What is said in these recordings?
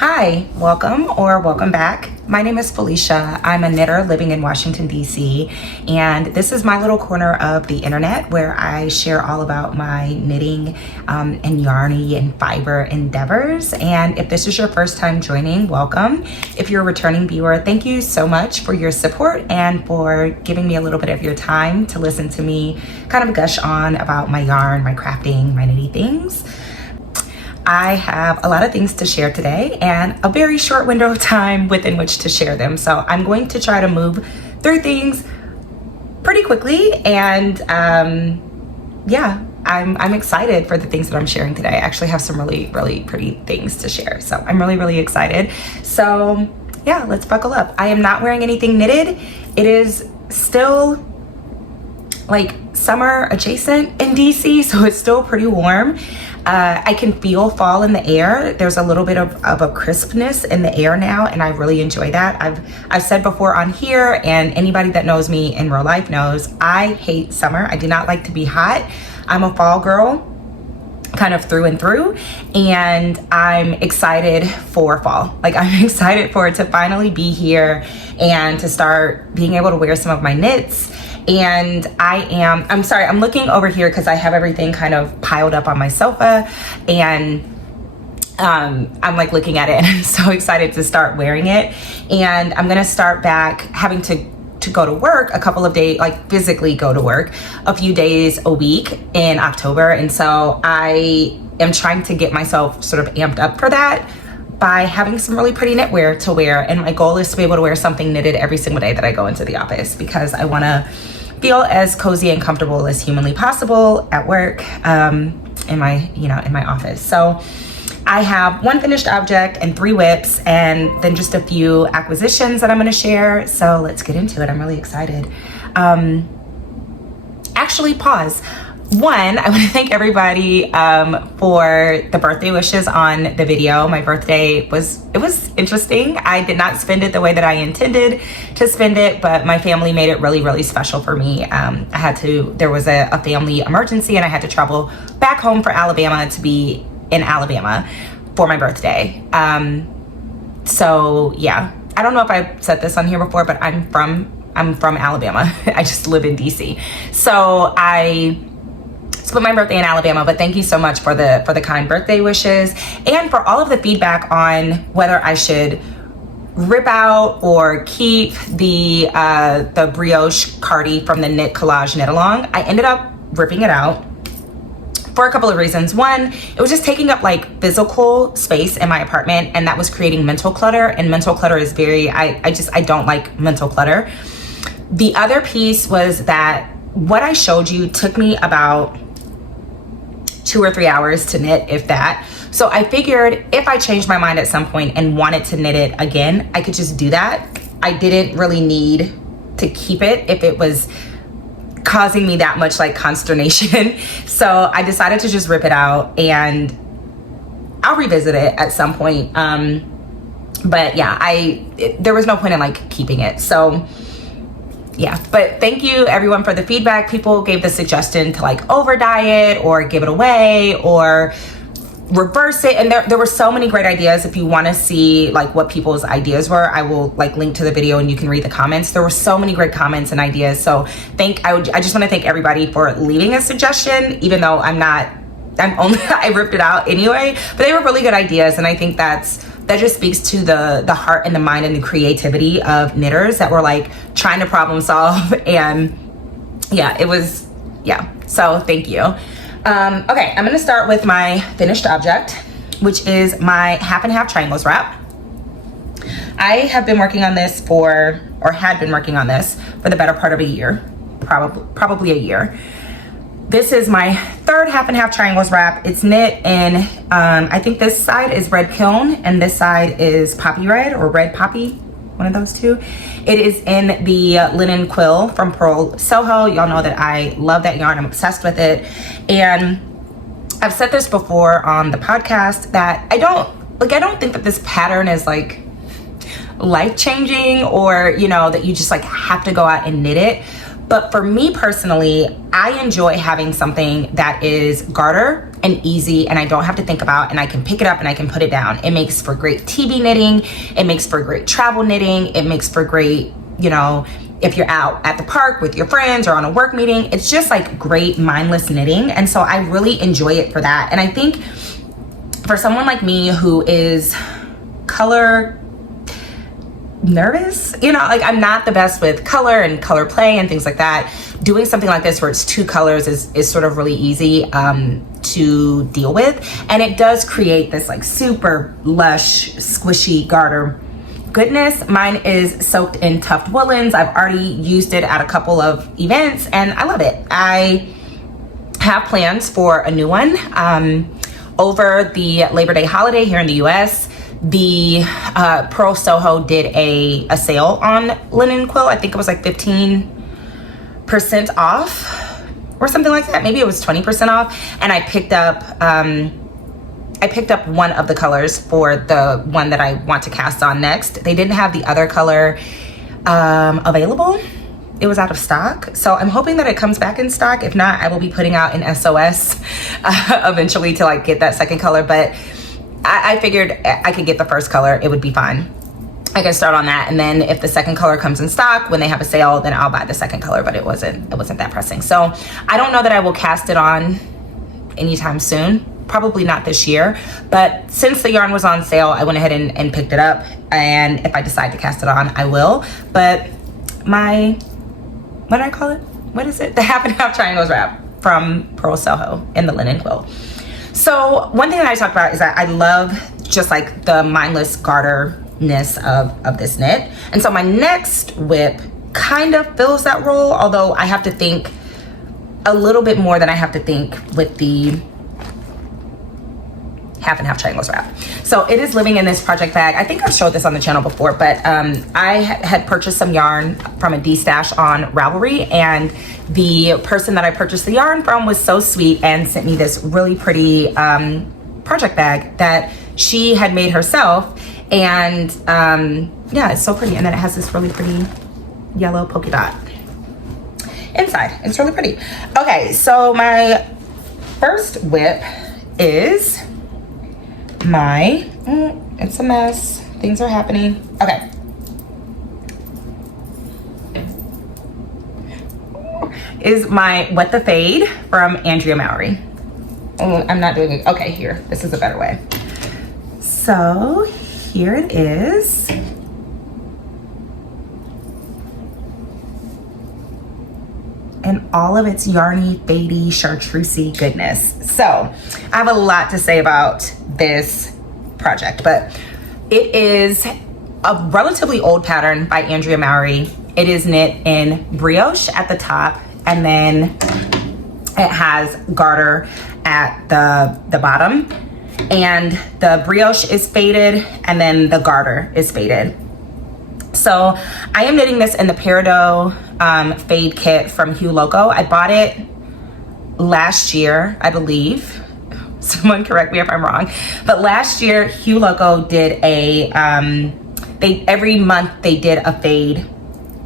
Hi, welcome or welcome back. My name is Felicia. I'm a knitter living in Washington, D.C. And this is my little corner of the internet where I share all about my knitting and yarny and fiber endeavors. And if this is your first time joining, welcome. If you're a returning viewer, thank you so much for your support and for giving me a little bit of your time to listen to me kind of gush on about my yarn, my crafting, my knitty things. I have a lot of things to share today and a very short window of time within which to share them. So I'm going to try to move through things pretty quickly. And I'm excited for the things that I'm sharing today. I actually have some really, really pretty things to share. So I'm really, really excited. So yeah, let's buckle up. I am not wearing anything knitted. It is still like summer adjacent in DC, so it's still pretty warm. I can feel fall in the air. There's a little bit of a crispness in the air now, and I really enjoy that. I've said before on here, and anybody that knows me in real life knows, I hate summer. I do not like to be hot. I'm a fall girl, kind of through and through, and I'm excited for fall. Like, I'm excited for it to finally be here and to start being able to wear some of my knits. And I'm looking over here because I have everything kind of piled up on my sofa, and I'm like looking at it and I'm so excited to start wearing it. And I'm gonna start back having to go to work a couple of days, like physically go to work a few days a week in October. And so I am trying to get myself sort of amped up for that by having some really pretty knitwear to wear. And my goal is to be able to wear something knitted every single day that I go into the office, because I wanna feel as cozy and comfortable as humanly possible at work, in my office. So I have one finished object and 3 whips, and then just a few acquisitions that I'm gonna share. So let's get into it. I'm really excited. Actually, pause. One, I want to thank everybody for the birthday wishes on the video. My birthday was interesting. I did not spend it the way that I intended to spend it, but my family made it really, really special for me. There was a family emergency, and I had to travel back home for Alabama to be in Alabama for my birthday. So yeah, I don't know if I said this on here before, but I'm from Alabama. I just live in DC. So I spent my birthday in Alabama, but thank you so much for the kind birthday wishes and for all of the feedback on whether I should rip out or keep the brioche cardi from the Knit Collage Knit Along. I ended up ripping it out for a couple of reasons. One, it was just taking up like physical space in my apartment, and that was creating mental clutter, and mental clutter is I don't like mental clutter. The other piece was that what I showed you took me about 2 or 3 hours to knit, if that. So I figured if I changed my mind at some point and wanted to knit it again, I could just do that. I didn't really need to keep it if it was causing me that much like consternation. So I decided to just rip it out, and I'll revisit it at some point. But yeah, there was no point in like keeping it. So yeah, but thank you everyone for the feedback. People gave the suggestion to like over dye it or give it away or reverse it, and there were so many great ideas. If you want to see like what people's ideas were, I will like link to the video and you can read the comments. There were so many great comments and ideas. So I just want to thank everybody for leaving a suggestion, even though I ripped it out anyway, but they were really good ideas. And I think that just speaks to the heart and the mind and the creativity of knitters that were like trying to problem solve. And yeah, so thank you. Okay, I'm gonna start with my finished object, which is my half and half triangles wrap. I have been working on this had been working on this for the better part of a year, probably a year. This is my 3rd half and half triangles wrap. It's knit in, I think this side is red kiln and this side is poppy red or red poppy, one of those two. It is in the linen quill from Pearl Soho. Y'all know that I love that yarn. I'm obsessed with it. And I've said this before on the podcast that I don't think that this pattern is like life-changing or, that you just like have to go out and knit it. But for me personally, I enjoy having something that is garter and easy, and I don't have to think about, and I can pick it up and I can put it down. It makes for great TV knitting. It makes for great travel knitting. It makes for great, you know, if you're out at the park with your friends or on a work meeting. It's just like great mindless knitting. And so I really enjoy it for that. And I think for someone like me who is color nervous, you know, like I'm not the best with color and color play and things like that, doing something like this where it's 2 colors is sort of really easy to deal with. And it does create this like super lush, squishy garter goodness. Mine is soaked in tufted woolens. I've already used it at a couple of events and I love it. I have plans for a new one. Over the Labor Day holiday here in the US, the Pearl Soho did a sale on linen quill. I think it was like 15% off or something like that. Maybe it was 20% off. And I picked up one of the colors for the one that I want to cast on next. They didn't have the other color available. It was out of stock. So I'm hoping that it comes back in stock. If not, I will be putting out an SOS eventually to like get that second color. But I figured I could get the first color. It would be fine. I can start on that. And then if the second color comes in stock when they have a sale, then I'll buy the second color, but it wasn't that pressing. So I don't know that I will cast it on anytime soon. Probably not this year, but since the yarn was on sale, I went ahead and picked it up. And if I decide to cast it on, I will. But my, what did I call it? What is it? The half and half triangles wrap from Pearl Soho in the linen quill. So one thing that I talked about is that I love just like the mindless garterness of this knit. And so my next whip kind of fills that role, although I have to think a little bit more than I have to think with the half and half triangles wrap. So it is living in this project bag. I think I've showed this on the channel before, but I had purchased some yarn from a D-stash on Ravelry, and the person that I purchased the yarn from was so sweet and sent me this really pretty project bag that she had made herself. And yeah, it's so pretty. And then it has this really pretty yellow polka dot inside. It's really pretty. Okay, so my first whip is my, it's a mess. Things are happening. Okay. Is my What the Fade from Andrea Mowry. Oh, I'm not doing it. Okay, here. This is a better way. So here it is. And all of its yarny, fadey, chartreusey goodness. So I have a lot to say about this project, but it is a relatively old pattern by Andrea Mowry. It is knit in brioche at the top, and then it has garter at the bottom, and the brioche is faded and then the garter is faded. So I am knitting this in the Peridot fade kit from Hue Loco. I bought it last year, I believe. Someone correct me if I'm wrong. But last year, Hue Loco did a, every month they did a fade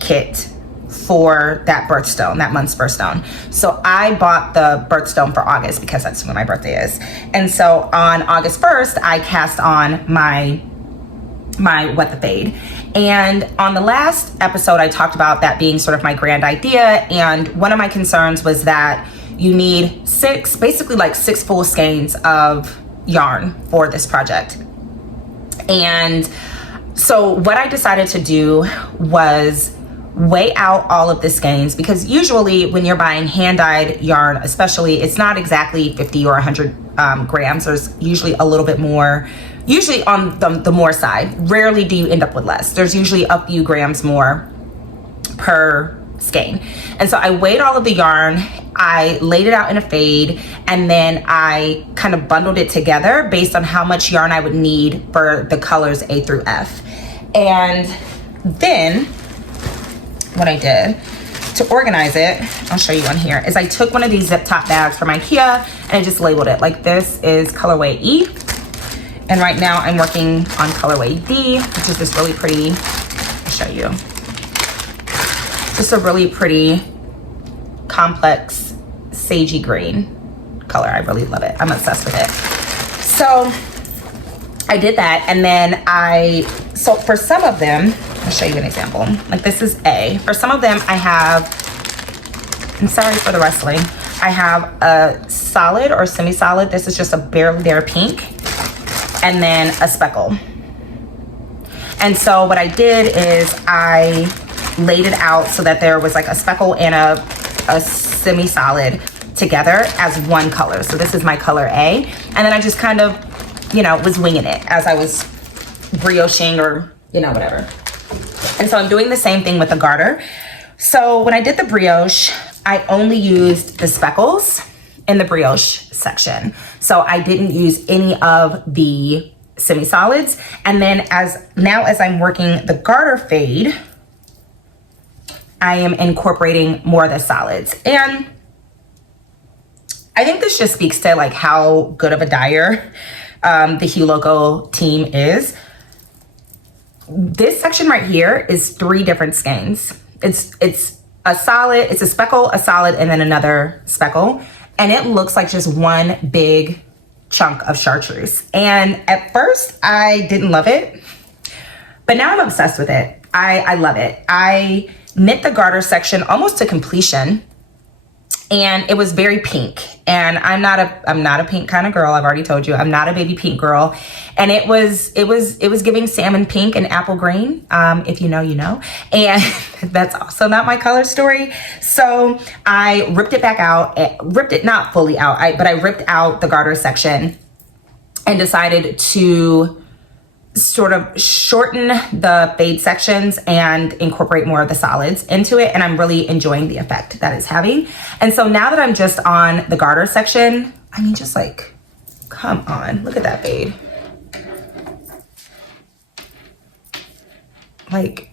kit for that birthstone, that month's birthstone. So I bought the birthstone for August because that's when my birthday is. And so on August 1st, I cast on my What the Fade. And on the last episode, I talked about that being sort of my grand idea. And one of my concerns was that you need basically like 6 full skeins of yarn for this project. And so what I decided to do was weigh out all of the skeins, because usually when you're buying hand-dyed yarn, especially, it's not exactly 50 or 100 grams. There's usually a little bit more, usually on the more side. Rarely do you end up with less. There's usually a few grams more per skein. And so I weighed all of the yarn, I laid it out in a fade, and then I kind of bundled it together based on how much yarn I would need for the colors A through F. And then what I did to organize it, I'll show you on here, is I took one of these zip top bags from IKEA and I just labeled it. Like, this is colorway E. And right now I'm working on colorway D, which is this really pretty, I'll show you. Just a really pretty complex sagey green color. I really love it. I'm obsessed with it. So I did that, and then so for some of them, I'll show you an example. Like this is A. For some of them I have, I'm sorry for the rustling, I have a solid or semi-solid. This is just a barely there pink, and then a speckle. And so what I did is I laid it out so that there was like a speckle and a semi-solid together as one color. So this is my color A. And then I just kind of, you know, was winging it as I was brioching or, you know, whatever. And so I'm doing the same thing with the garter. So when I did the brioche, I only used the speckles in the brioche section. So I didn't use any of the semi-solids. And then as I'm working the garter fade, I am incorporating more of the solids. And I think this just speaks to like how good of a dyer the Hue Loco team is. This section right here is 3 different skeins. It's a solid, it's a speckle, a solid, and then another speckle. And it looks like just one big chunk of chartreuse. And at first I didn't love it, but now I'm obsessed with it. I love it. I knit the garter section almost to completion, and it was very pink. And I'm not a pink kind of girl. I've already told you I'm not a baby pink girl. And it was giving salmon pink and apple green. If you know, you know. And that's also not my color story. So I ripped it back out, ripped it not fully out, but I ripped out the garter section and decided to sort of shorten the fade sections and incorporate more of the solids into it. And I'm really enjoying the effect that it's having. And so now that I'm just on the garter section, I mean, just like, come on, look at that fade. Like,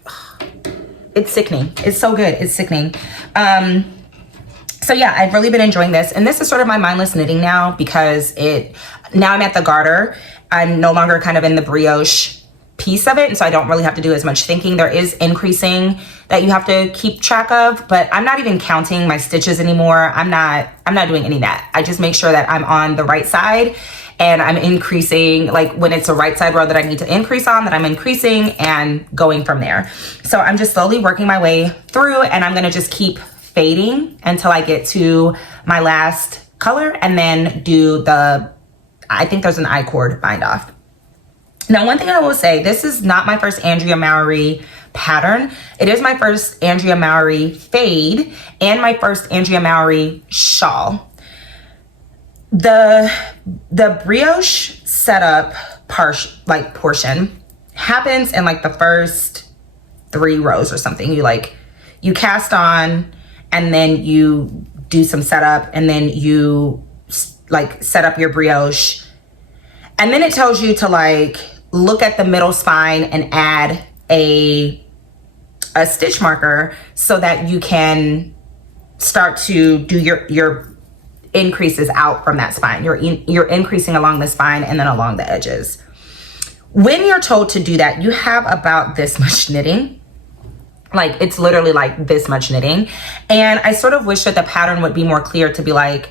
it's sickening. It's so good. It's sickening. So yeah, I've really been enjoying this. And this is sort of my mindless knitting now, because now I'm at the garter. I'm no longer kind of in the brioche piece of it. And so I don't really have to do as much thinking. There is increasing that you have to keep track of, but I'm not even counting my stitches anymore. I'm not doing any of that. I just make sure that I'm on the right side, and I'm increasing, like when it's a right side row that I need to increase on, that I'm increasing and going from there. So I'm just slowly working my way through, and I'm gonna just keep fading until I get to my last color, and then do I think there's an I-cord bind off. Now, one thing I will say, this is not my first Andrea Mowry pattern. It is my first Andrea Mowry fade and my first Andrea Mowry shawl. The brioche setup portion happens in like the first 3 rows or something. You cast on, and then you do some setup, and then you like set up your brioche, and then it tells you to like look at the middle spine and add a stitch marker so that you can start to do your increases out from that spine. You're increasing along the spine and then along the edges. When you're told to do that, you have about this much knitting. Like, it's literally like this much knitting. And I sort of wish that the pattern would be more clear, to be like,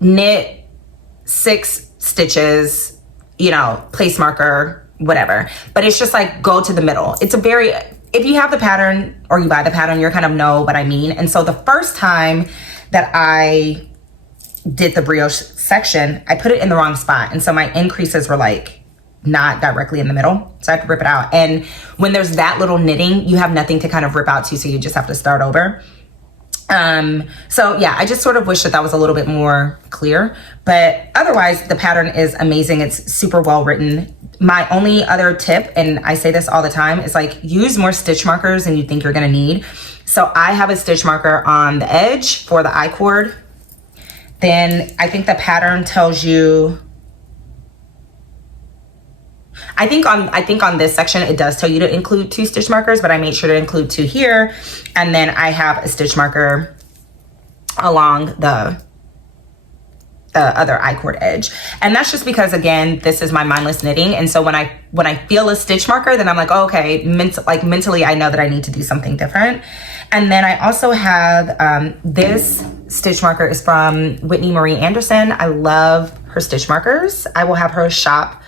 knit 6 stitches, you know, place marker, whatever. But it's just like, go to the middle. If you have the pattern or you buy the pattern, you're kind of know what I mean. And so the first time that I did the brioche section, I put it in the wrong spot. And so my increases were like not directly in the middle. So I had to rip it out. And when there's that little knitting, you have nothing to kind of rip out to, so you just have to start over. So yeah, I just sort of wish that was a little bit more clear, but otherwise the pattern is amazing. It's super well written. My only other tip, and I say this all the time, is like, use more stitch markers than you think you're gonna need. So I have a stitch marker on the edge for the I-cord. Then I think the pattern tells you, I think on this section, it does tell you to include 2 stitch markers, but I made sure to include 2 here. And then I have a stitch marker along the other I-cord edge. And that's just because, again, this is my mindless knitting. And so when I feel a stitch marker, then I'm like, oh, okay, mentally, I know that I need to do something different. And then I also have this stitch marker is from Whitney Marie Anderson. I love her stitch markers. I will have her shop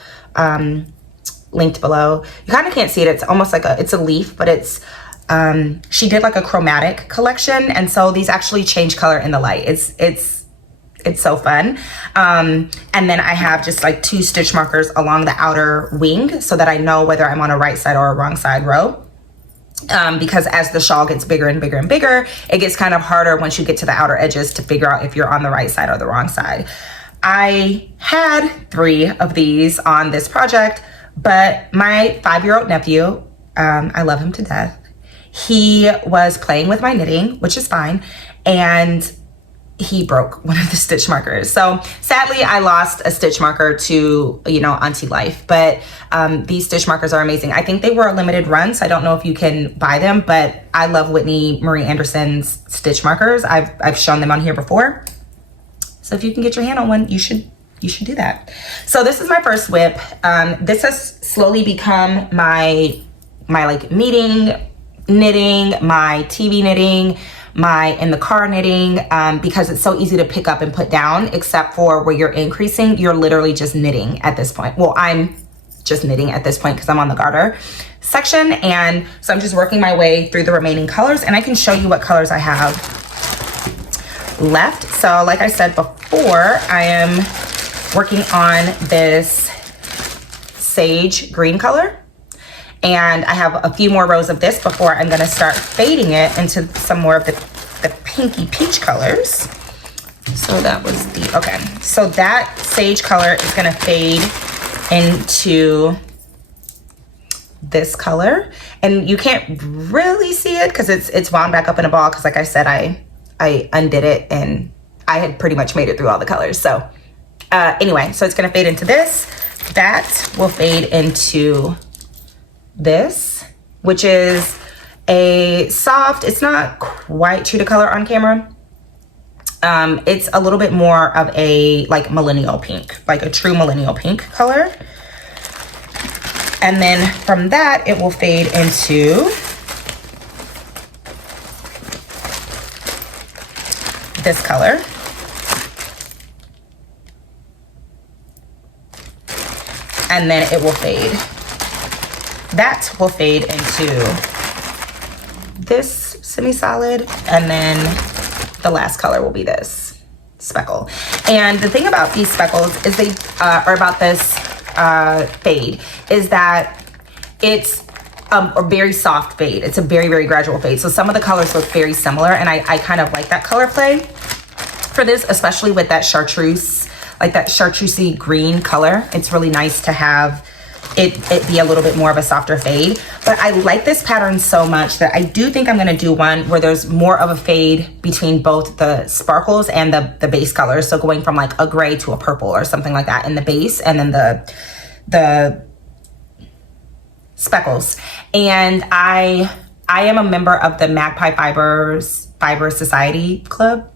linked below. You kind of can't see it. It's almost like it's a leaf, but it's, she did like a chromatic collection. And so these actually change color in the light. It's so fun. And then I have just like 2 stitch markers along the outer wing so that I know whether I'm on a right side or a wrong side row. Because as the shawl gets bigger and bigger and bigger, it gets kind of harder once you get to the outer edges to figure out if you're on the right side or the wrong side. I had 3 of these on this project, but my 5-year-old nephew, I love him to death. He was playing with my knitting, which is fine, and he broke one of the stitch markers. So sadly, I lost a stitch marker to, you know, Auntie Life, but these stitch markers are amazing. I think they were a limited run, so I don't know if you can buy them, but I love Whitney Marie Anderson's stitch markers. I've shown them on here before. So if you can get your hand on one, you should do that. So this is my first whip. This has slowly become my like meeting knitting, my TV knitting, my in the car knitting, because it's so easy to pick up and put down, except for where you're increasing, you're literally just knitting at this point. Well, I'm just knitting at this point because I'm on the garter section. And so I'm just working my way through the remaining colors, and I can show you what colors I have left. So like I said before, I am working on this sage green color. And I have a few more rows of this before I'm gonna start fading it into some more of the pinky peach colors. So that was okay. So that sage color is gonna fade into this color. And you can't really see it because it's wound back up in a ball, because like I said, I undid it and I had pretty much made it through all the colors. So anyway, so it's gonna fade into this. That will fade into this, which is a soft, it's not quite true to color on camera. It's a little bit more of a like millennial pink, like a true millennial pink color. And then from that, it will fade into this color. And then it will fade. That will fade into this semi-solid, and then the last color will be this speckle. And the thing about these speckles is they, or about this fade, is that it's a very soft fade. It's a very, very gradual fade. So some of the colors look very similar, and I kind of like that color play for this, especially with that chartreuse, like that chartreusey green color. It's really nice to have it be a little bit more of a softer fade. But I like this pattern so much that I do think I'm gonna do one where there's more of a fade between both the sparkles and the base colors. So going from like a gray to a purple or something like that in the base, and then the speckles. And I am a member of the Magpie Fiber Society Club.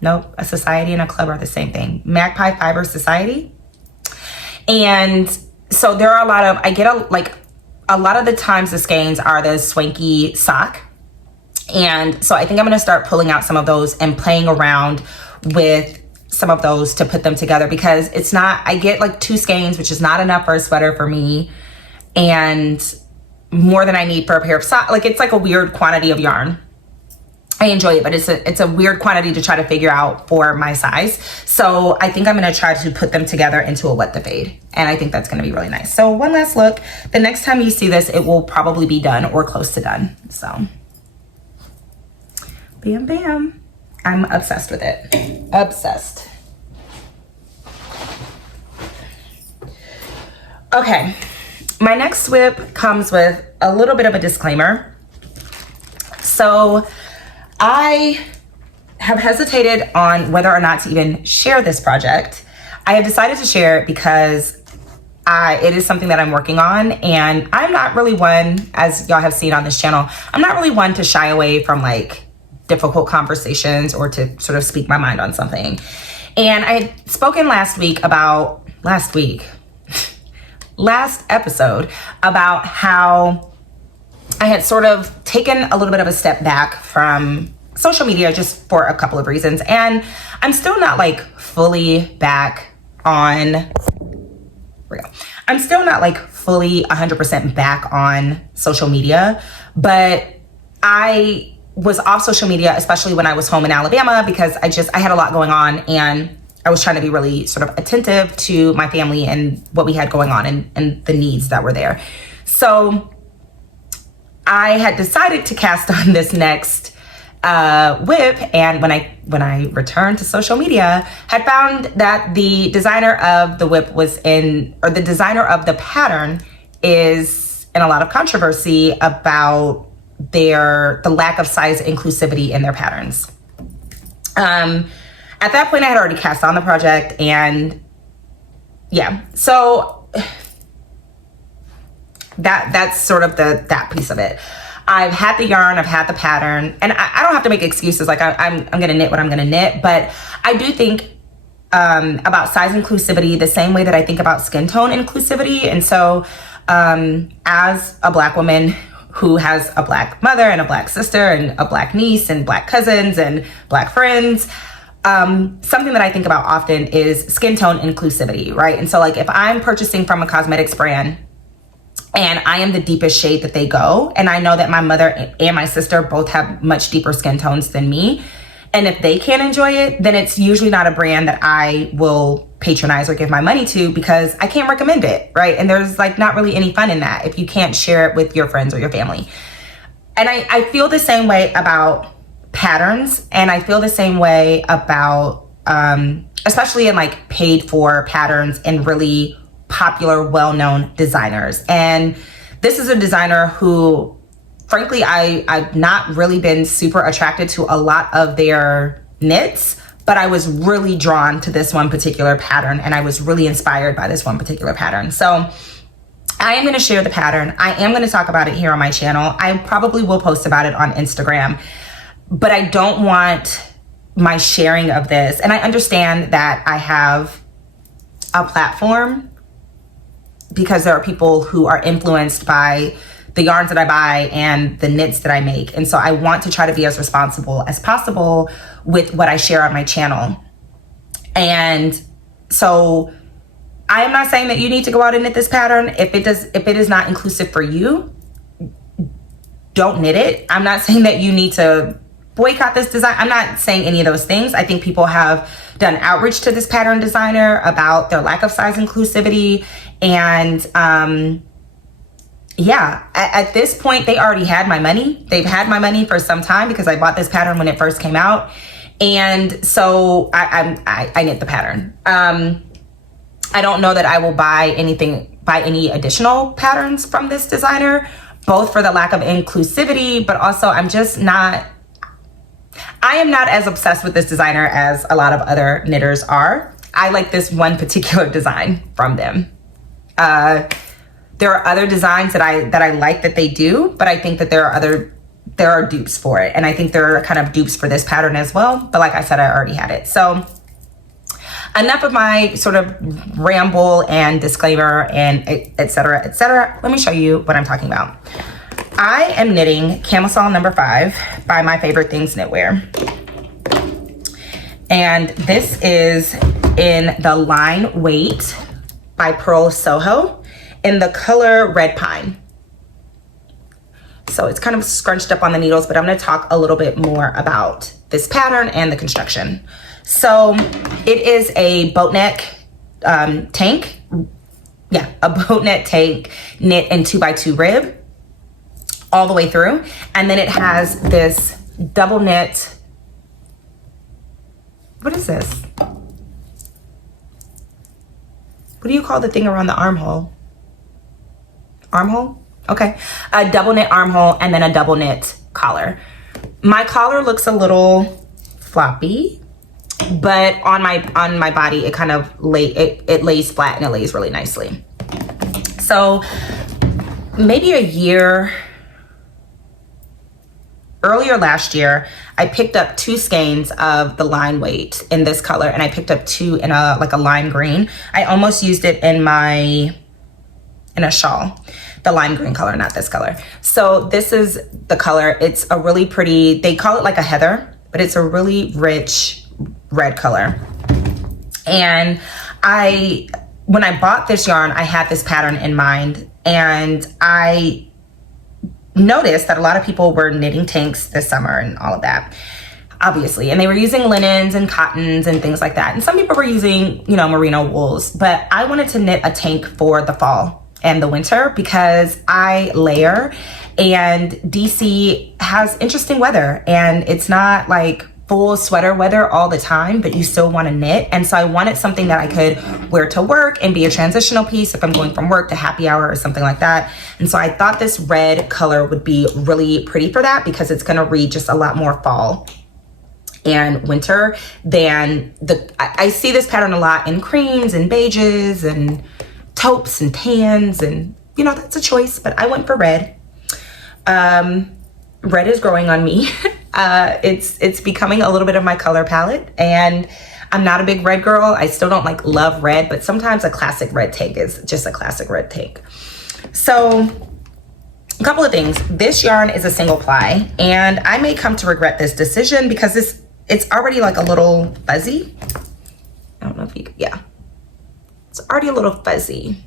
Nope, a society and a club are the same thing. Magpie Fiber Society. And so there are a lot of, I get a lot of the times the skeins are the swanky sock. And so I think I'm gonna start pulling out some of those and playing around with some of those to put them together, because it's not, I get like 2 skeins, which is not enough for a sweater for me, and more than I need for a pair of socks. Like, it's like a weird quantity of yarn. I enjoy it, but it's a weird quantity to try to figure out for my size. So I think I'm gonna try to put them together into a wet to fade. And I think that's gonna be really nice. So one last look. The next time you see this, it will probably be done or close to done. So, bam, bam. I'm obsessed with it, obsessed. Okay, my next whip comes with a little bit of a disclaimer. So, I have hesitated on whether or not to even share this project. I have decided to share it because it is something that I'm working on, and I'm not really one, as y'all have seen on this channel, I'm not really one to shy away from like difficult conversations or to sort of speak my mind on something. And I had spoken last episode about how I had sort of taken a little bit of a step back from social media just for a couple of reasons. And I'm still not like fully back on, I'm still not like fully 100% back on social media, but I was off social media, especially when I was home in Alabama, because I had a lot going on, and I was trying to be really sort of attentive to my family and what we had going on, and the needs that were there. So I had decided to cast on this next whip, and when I returned to social media, had found that the designer of the whip the designer of the pattern is in a lot of controversy about the lack of size inclusivity in their patterns. At that point, I had already cast on the project, and yeah, so that's sort of that piece of it. I've had the yarn, I've had the pattern, and I don't have to make excuses. Like I'm gonna knit what I'm gonna knit, but I do think about size inclusivity the same way that I think about skin tone inclusivity. And so as a Black woman who has a Black mother and a Black sister and a Black niece and Black cousins and Black friends, something that I think about often is skin tone inclusivity, right? And so like if I'm purchasing from a cosmetics brand and I am the deepest shade that they go, and I know that my mother and my sister both have much deeper skin tones than me, and if they can't enjoy it, then it's usually not a brand that I will patronize or give my money to, because I can't recommend it, right? And there's like not really any fun in that if you can't share it with your friends or your family. And I feel the same way about patterns, and I feel the same way about especially in like paid for patterns and really popular, well-known designers. And this is a designer who, frankly, I've not really been super attracted to a lot of their knits, but I was really drawn to this one particular pattern, and I was really inspired by this one particular pattern. So I am going to share the pattern. I am going to talk about it here on my channel. I probably will post about it on Instagram, but I don't want my sharing of this, and I understand that I have a platform because there are people who are influenced by the yarns that I buy and the knits that I make. And so I want to try to be as responsible as possible with what I share on my channel. And so I am not saying that you need to go out and knit this pattern. If it is not inclusive for you, don't knit it. I'm not saying that you need to boycott this design. I'm not saying any of those things. I think people have done outreach to this pattern designer about their lack of size inclusivity. And yeah, at this point, they already had my money. They've had my money for some time because I bought this pattern when it first came out. And so I knit the pattern. I don't know that I will buy any additional patterns from this designer, both for the lack of inclusivity, but also I am not as obsessed with this designer as a lot of other knitters are. I like this one particular design from them. There are other designs that I like that they do, but I think that there are dupes for it. And I think there are kind of dupes for this pattern as well. But like I said, I already had it. So enough of my sort of ramble and disclaimer and et cetera, et cetera. Let me show you what I'm talking about. I am knitting Camisole number 5 by My Favorite Things Knitwear. And this is in the line weight by Pearl Soho in the color Red Pine. So it's kind of scrunched up on the needles, but I'm going to talk a little bit more about this pattern and the construction. So it is a boat neck tank. Yeah, a boat neck tank knit in 2x2 rib all the way through. And then it has this double knit. What is this? What do you call the thing around the armhole? Armhole? Okay. A double knit armhole and then a double knit collar. My collar looks a little floppy, but on my body it kind of lays flat and it lays really nicely. So maybe earlier last year, I picked up 2 skeins of the line weight in this color, and I picked up 2 in a lime green. I almost used it in a shawl, the lime green color, not this color. So this is the color. It's a really pretty, they call it like a heather. but it's a really rich red color. And when I bought this yarn, I had this pattern in mind, and I noticed that a lot of people were knitting tanks this summer and all of that, obviously, and they were using linens and cottons and things like that. And some people were using, you know, merino wools, but I wanted to knit a tank for the fall and the winter because I layer, and DC has interesting weather, and it's not like full sweater weather all the time, but you still want to knit. And so I wanted something that I could wear to work and be a transitional piece if I'm going from work to happy hour or something like that. And so I thought this red color would be really pretty for that, because it's going to read just a lot more fall and winter than I see this pattern a lot in creams and beiges and taupes and tans, and you know, that's a choice, but I went for red. Red is growing on me. It's becoming a little bit of my color palette, and I'm not a big red girl. I still don't like love red, but sometimes a classic red take is just a classic red take. So a couple of things. This yarn is a single ply, and I may come to regret this decision because it's already like a little fuzzy. I don't know if you could, yeah. It's already a little fuzzy.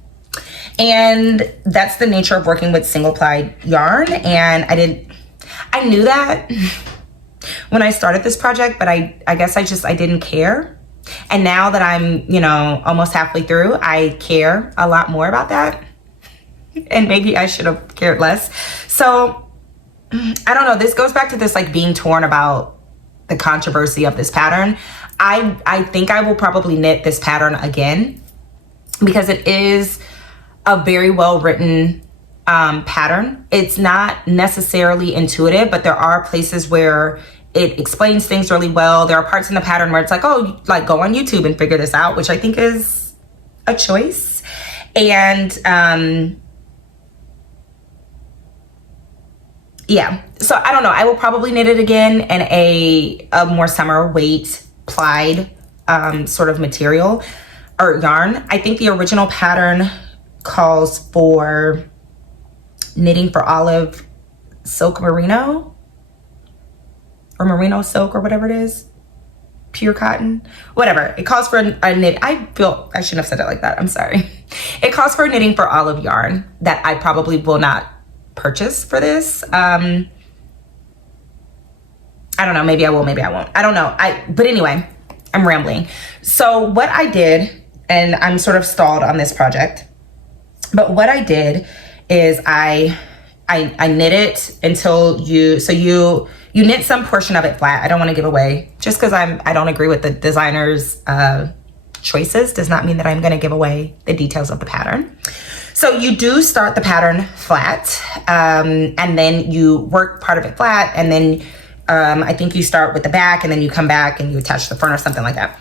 And that's the nature of working with single ply yarn. And I knew that when I started this project, but I guess I didn't care. And now that I'm, you know, almost halfway through, I care a lot more about that. And maybe I should have cared less. So I don't know. This goes back to this like being torn about the controversy of this pattern. I think I will probably knit this pattern again because it is a very well written pattern. It's not necessarily intuitive, but there are places where it explains things really well. There are parts in the pattern where it's like, oh, like go on YouTube and figure this out, which I think is a choice. And yeah, so I don't know. I will probably knit it again in a more summer weight plied sort of material or yarn. I think the original pattern calls for knitting for olive silk merino or merino silk or whatever it is, pure cotton, whatever. It calls for a knit. I shouldn't have said it like that. I'm sorry. It calls for knitting for olive yarn that I probably will not purchase for this. I don't know. Maybe I will, maybe I won't. I don't know. But anyway, I'm rambling. So what I did, and I'm sort of stalled on this project, but what I did is I knit it until you knit some portion of it flat. I don't want to give away, just because I don't agree with the designer's choices does not mean that I'm going to give away the details of the pattern. So you do start the pattern flat, and then you work part of it flat, and then I think you start with the back, and then you come back and you attach the front or something like that.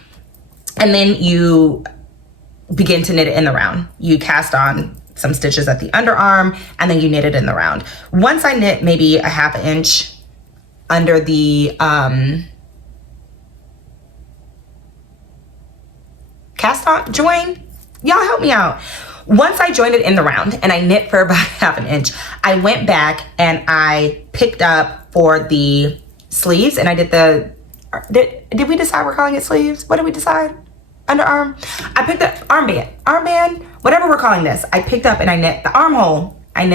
And then you begin to knit it in the round. You cast on some stitches at the underarm, and then you knit it in the round. Once I knit maybe a ½ inch under the cast on join, y'all help me out. Once I joined it in the round and I knit for about ½ inch, I went back and I picked up for the sleeves, and I did did we decide we're calling it sleeves? What did we decide? Underarm? I picked up armband, whatever we're calling this. I picked up and I knit the armhole. And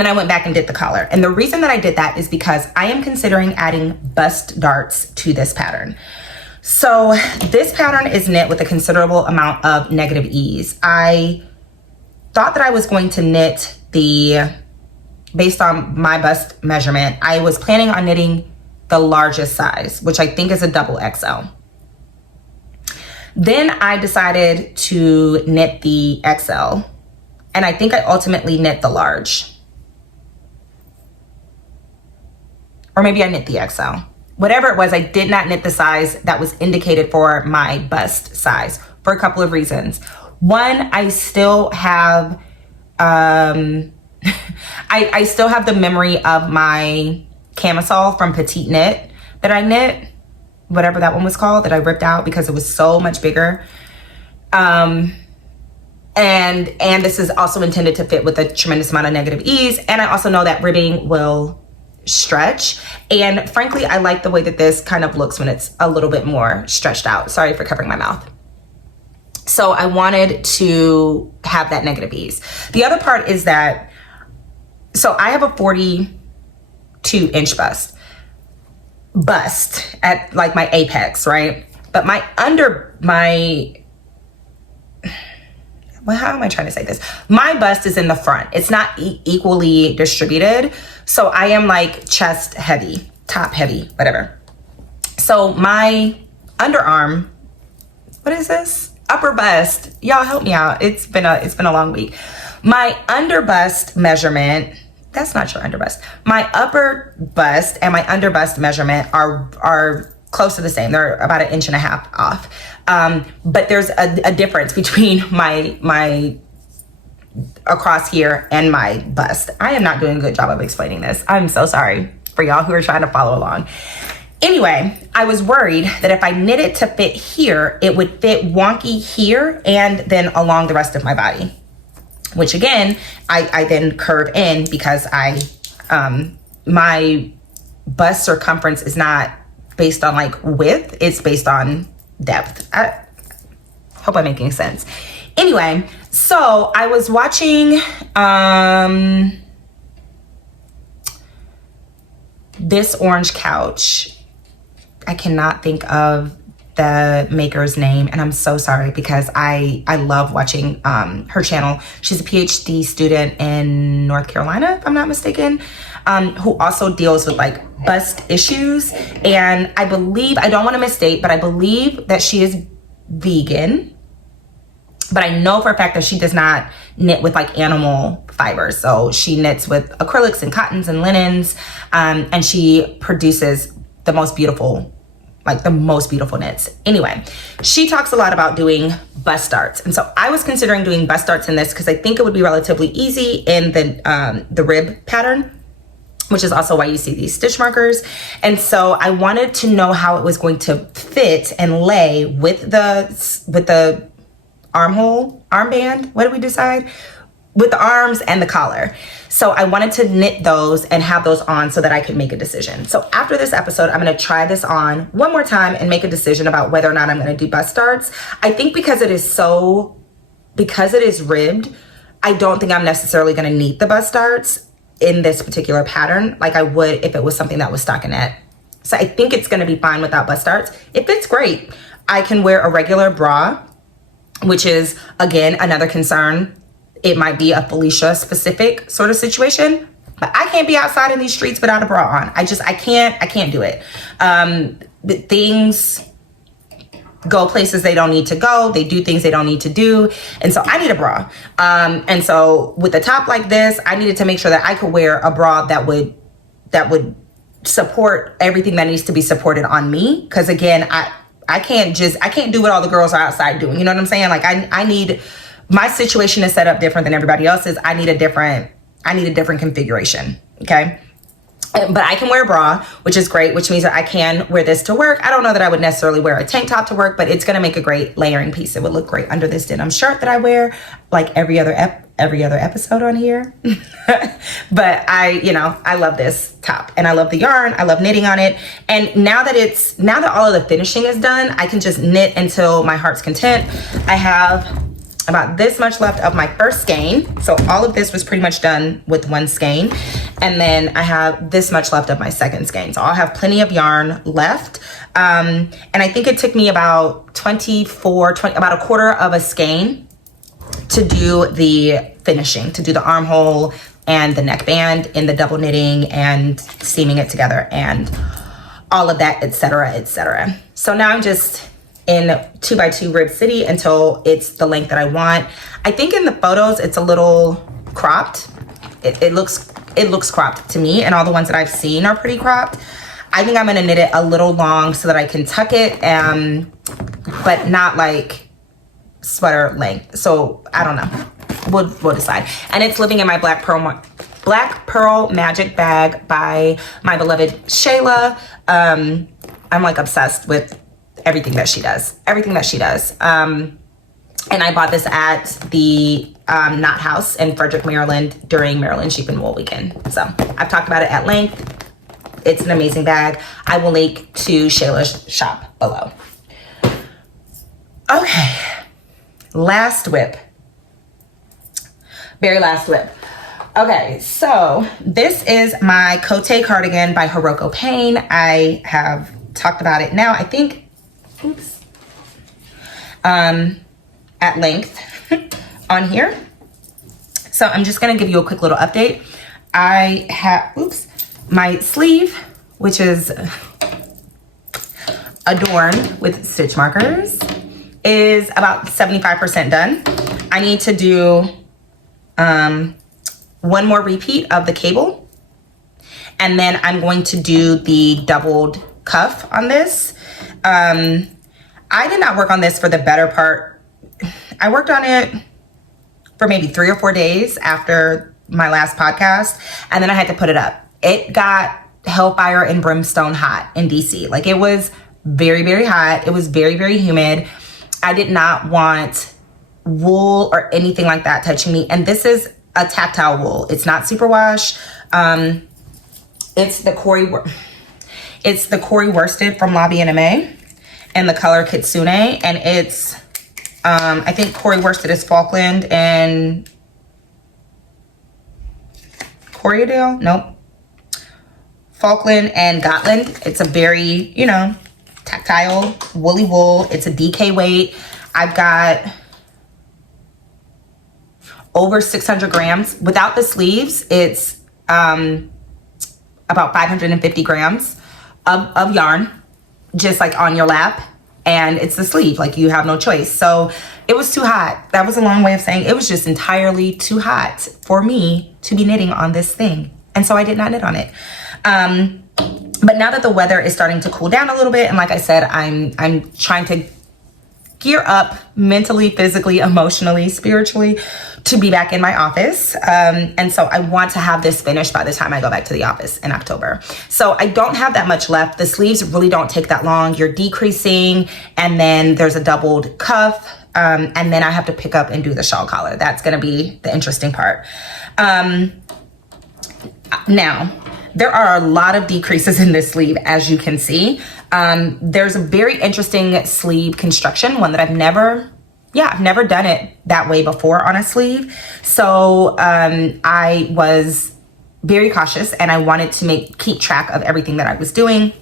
then I went back and did the collar. And the reason that I did that is because I am considering adding bust darts to this pattern. So this pattern is knit with a considerable amount of negative ease. I thought that I was going to knit based on my bust measurement, I was planning on knitting the largest size, which I think is a double XL. Then I decided to knit the XL, and I think I ultimately knit the large. Or maybe I knit the XL. Whatever it was, I did not knit the size that was indicated for my bust size for a couple of reasons. One, I still have, I still have the memory of my camisole from Petite Knit that I knit, whatever that one was called, that I ripped out because it was so much bigger. And this is also intended to fit with a tremendous amount of negative ease. And I also know that ribbing will stretch. And frankly, I like the way that this kind of looks when it's a little bit more stretched out. Sorry for covering my mouth. So I wanted to have that negative ease. The other part is that, so I have a 42-inch bust at like my apex, right? But well, how am I trying to say this? My bust is in the front. It's not equally distributed. So I am like chest heavy, top heavy, whatever. So my underarm, what is this? Upper bust. Y'all help me out. It's been a long week. My under bust measurement, that's not your under bust. My upper bust and my under bust measurement are close to the same. They're about 1.5 inches off. But there's a difference between my across here and my bust. I am not doing a good job of explaining this. I'm so sorry for y'all who are trying to follow along. Anyway, I was worried that if I knit it to fit here, it would fit wonky here and then along the rest of my body, which again, I then curve in because my bust circumference is not based on like width, it's based on depth. I hope I'm making sense. Anyway, so I was watching This Orange Couch. I cannot think of the maker's name, and I'm so sorry because I love watching her channel. She's a PhD student in North Carolina, if I'm not mistaken, who also deals with like bust issues. And I believe, I don't want to misstate, but I believe that she is vegan. But I know for a fact that she does not knit with like animal fibers. So she knits with acrylics and cottons and linens, and she produces the most beautiful knits. Anyway, she talks a lot about doing bust darts. And so I was considering doing bust darts in this because I think it would be relatively easy in the rib pattern, which is also why you see these stitch markers. And so I wanted to know how it was going to fit and lay with the armband. What did we decide? With the arms and the collar. So I wanted to knit those and have those on so that I could make a decision. So after this episode, I'm going to try this on one more time and make a decision about whether or not I'm going to do bust darts. I think because it is ribbed, I don't think I'm necessarily going to need the bust darts in this particular pattern like I would if it was something that was stockinette. So I think it's going to be fine without bust darts. It fits great. I can wear a regular bra, which is again another concern. It might be a Felicia specific sort of situation, but I can't be outside in these streets without a bra on. I can't do it. Things go places they don't need to go. They do things they don't need to do. And so I need a bra. And so with a top like this, I needed to make sure that I could wear a bra that would support everything that needs to be supported on me. Cause again, I can't do what all the girls are outside doing. You know what I'm saying? Like I need, my situation is set up different than everybody else's. I need a different configuration. Okay. But I can wear a bra, which is great, which means that I can wear this to work. I don't know that I would necessarily wear a tank top to work, but it's going to make a great layering piece. It would look great under this denim shirt that I wear like every other episode on here. But I love this top and I love the yarn. I love knitting on it. And now that all of the finishing is done, I can just knit until my heart's content. I have about this much left of my first skein. So all of this was pretty much done with one skein. And then I have this much left of my second skein. So I'll have plenty of yarn left. And I think it took me about about a quarter of a skein to do the finishing, to do the armhole and the neckband in the double knitting and seaming it together and all of that, etc., etc. So now I'm just in 2x2 Rib City until it's the length that I want. I think in the photos it's a little cropped. It looks cropped to me, and all the ones that I've seen are pretty cropped. I think I'm gonna knit it a little long so that I can tuck it, but not like sweater length. So I don't know. We'll decide. And it's living in my Black Pearl Magic bag by my beloved Shayla. I'm like obsessed with everything that she does. And I bought this at the Knot House in Frederick, Maryland during Maryland Sheep and Wool Weekend. So I've talked about it at length. It's an amazing bag. I will link to Shayla's shop below. Okay, last whip. Very last whip. Okay, so this is my Cote cardigan by Hiroko Payne. I have talked about it now, I think, oops, at length on here. So I'm just gonna give you a quick little update. I have, oops, my sleeve, which is adorned with stitch markers, is about 75% done. I need to do one more repeat of the cable, and then I'm going to do the doubled cuff on this. I did not work on this for the better part. I worked on it for maybe 3 or 4 days after my last podcast, and then I had to put it up. It got hellfire and brimstone hot in DC. Like, it was very, very hot. It was very, very humid. I did not want wool or anything like that touching me. And this is a tactile wool. It's not superwash. It's the Corey worsted from LolaBean and the color Kitsune. And it's, I think Corey worsted is Falkland and Corriedale? Nope. Falkland and Gotland. It's a very, you know, tactile, woolly wool. It's a DK weight. I've got over 600 grams. Without the sleeves, it's about 550 grams of yarn, just like on your lap. And it's the sleeve, like you have no choice. So it was too hot. That was a long way of saying it was just entirely too hot for me to be knitting on this thing. And so I did not knit on it. But now that the weather is starting to cool down a little bit, and like I said, I'm trying to gear up mentally, physically, emotionally, spiritually to be back in my office. And so I want to have this finished by the time I go back to the office in October. So I don't have that much left. The sleeves really don't take that long. You're decreasing, and then there's a doubled cuff. And then I have to pick up and do the shawl collar. That's gonna be the interesting part. Now, there are a lot of decreases in this sleeve, as you can see. There's a very interesting sleeve construction, one that I've never done it that way before on a sleeve. So I was very cautious, and I wanted to keep track of everything that I was doing.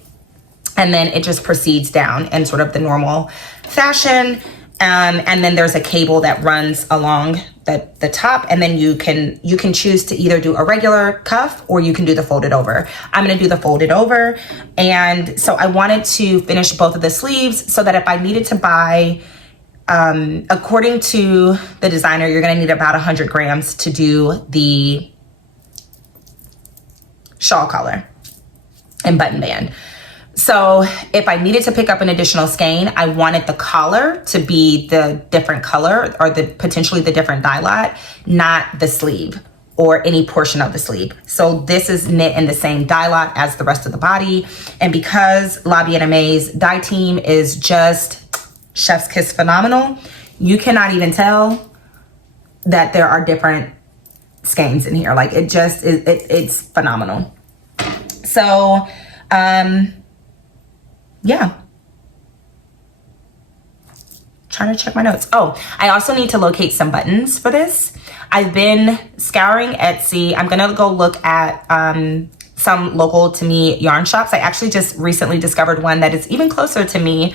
And then it just proceeds down in sort of the normal fashion. And then there's a cable that runs along the top, and then you can choose to either do a regular cuff or you can do the folded over. I'm gonna do the folded over. And so I wanted to finish both of the sleeves so that if I needed to buy, according to the designer, you're gonna need about 100 grams to do the shawl collar and button band. So if I needed to pick up an additional skein, I wanted the collar to be the different color or potentially the different dye lot, not the sleeve or any portion of the sleeve. So this is knit in the same dye lot as the rest of the body. And because LolaBean's dye team is just chef's kiss phenomenal, you cannot even tell that there are different skeins in here. Like, it just is, it's phenomenal. So, yeah. Trying to check my notes. Oh, I also need to locate some buttons for this. I've been scouring Etsy. I'm gonna go look at some local to me yarn shops. I actually just recently discovered one that is even closer to me,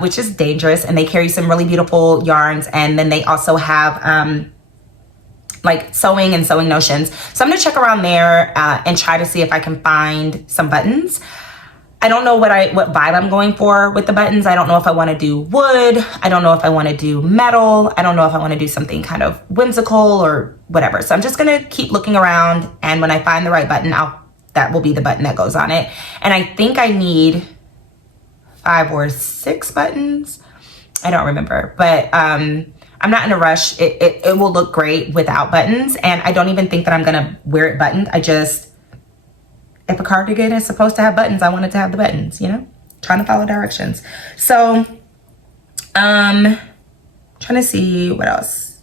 which is Dangerous, and they carry some really beautiful yarns, and then they also have like sewing and sewing notions. So I'm gonna check around there and try to see if I can find some buttons. I don't know what vibe I'm going for with the buttons. I don't know if I want to do wood. I don't know if I want to do metal. I don't know if I want to do something kind of whimsical or whatever. So I'm just going to keep looking around, and when I find the right button, that will be the button that goes on it. And I think I need 5 or 6 buttons. I don't remember, but I'm not in a rush. It will look great without buttons, and I don't even think that I'm going to wear it buttoned. If a cardigan is supposed to have buttons, I want it to have the buttons, you know? Trying to follow directions. So, trying to see what else.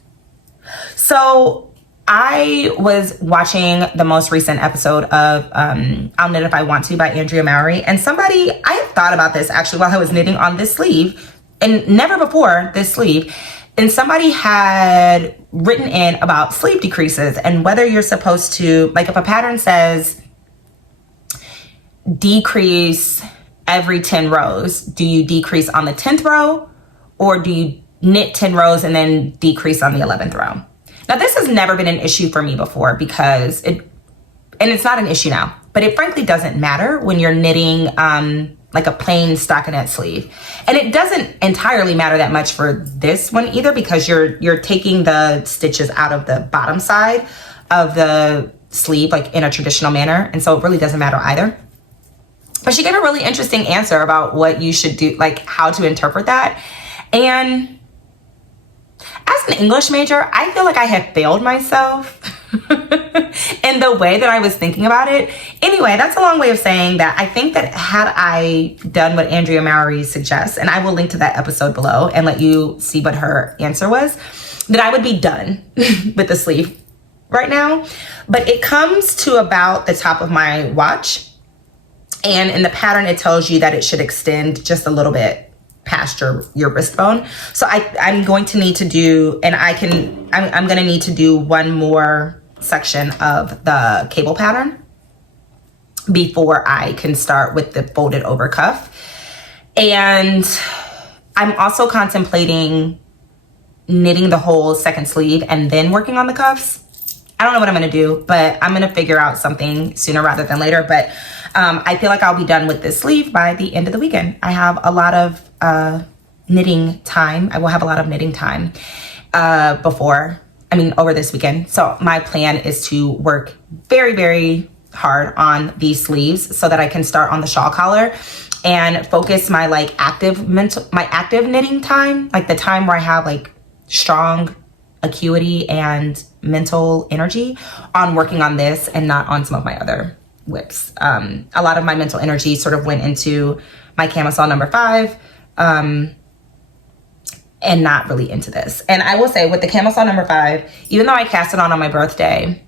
So, I was watching the most recent episode of I'll Knit If I Want To by Andrea Mowry, and I had thought about this actually while I was knitting on this sleeve, and never before this sleeve, and somebody had written in about sleeve decreases and whether you're supposed to, like if a pattern says decrease every 10 rows, do you decrease on the 10th row, or do you knit 10 rows and then decrease on the 11th row? Now, this has never been an issue for me before because and it's not an issue now, but it frankly doesn't matter when you're knitting like a plain stockinette sleeve. And it doesn't entirely matter that much for this one either, because you're taking the stitches out of the bottom side of the sleeve, like in a traditional manner. And so it really doesn't matter either. But she gave a really interesting answer about what you should do, like how to interpret that. And as an English major, I feel like I have failed myself in the way that I was thinking about it. Anyway, that's a long way of saying that I think that had I done what Andrea Mowry suggests, and I will link to that episode below and let you see what her answer was, that I would be done with the sleeve right now. But it comes to about the top of my watch. And in the pattern, it tells you that it should extend just a little bit past your wrist bone. So I'm going to need to do, and I'm going to need to do one more section of the cable pattern before I can start with the folded over cuff. And I'm also contemplating knitting the whole second sleeve and then working on the cuffs. I don't know what I'm going to do, but I'm going to figure out something sooner rather than later. But I feel like I'll be done with this sleeve by the end of the weekend. I have a lot of knitting time. I will have a lot of knitting time over this weekend. So my plan is to work very, very hard on these sleeves so that I can start on the shawl collar and focus my active knitting time, like the time where I have like strong acuity and mental energy, on working on this and not on some of my other whips. A lot of my mental energy sort of went into my camisole number 5 and not really into this. And I will say with the camisole number 5, even though I cast it on my birthday,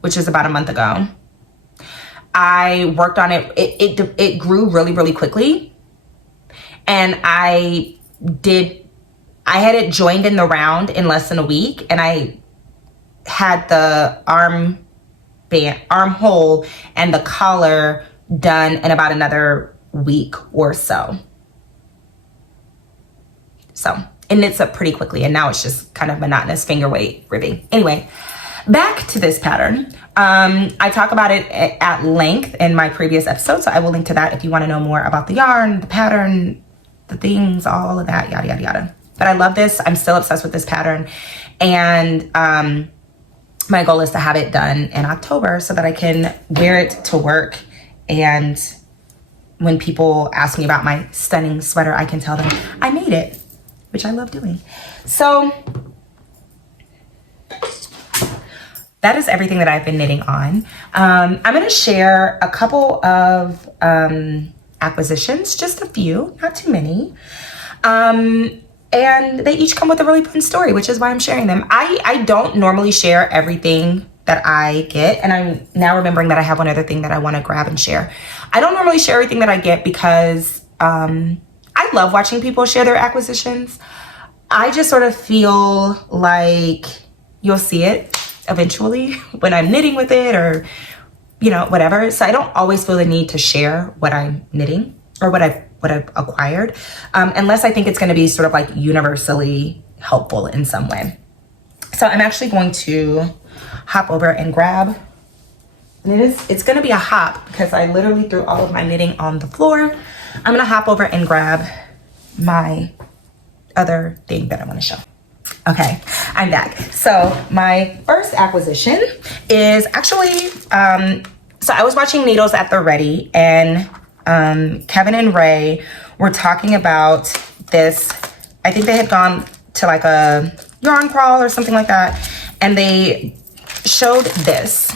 which is about a month ago, I worked on it. It grew really, really quickly. And I had it joined in the round in less than a week, and I had the armhole and the collar done in about another week or so. It knits up pretty quickly, and now it's just kind of monotonous finger weight ribbing. Anyway, back to this pattern. I talk about it at length in my previous episode, so I will link to that if you want to know more about the yarn, the pattern, the things, all of that, yada, yada, yada. But I love this. I'm still obsessed with this pattern. And my goal is to have it done in October so that I can wear it to work. And when people ask me about my stunning sweater, I can tell them I made it, which I love doing. So that is everything that I've been knitting on. I'm going to share a couple of acquisitions, just a few, not too many. And they each come with a really fun story, which is why I'm sharing them. I don't normally share everything that I get. And I'm now remembering that I have one other thing that I want to grab and share. I don't normally share everything that I get because I love watching people share their acquisitions. I just sort of feel like you'll see it eventually when I'm knitting with it, or, whatever. So I don't always feel the need to share what I'm knitting or what I've acquired, unless I think it's going to be sort of like universally helpful in some way. So I'm actually going to hop over and grab, and it's going to be a hop because I literally threw all of my knitting on the floor. I'm going to hop over and grab my other thing that I want to show. Okay, I'm back. So my first acquisition is actually, so I was watching Needles at the Ready, and Kevin and Ray were talking about this. I think they had gone to like a yarn crawl or something like that, and they showed this,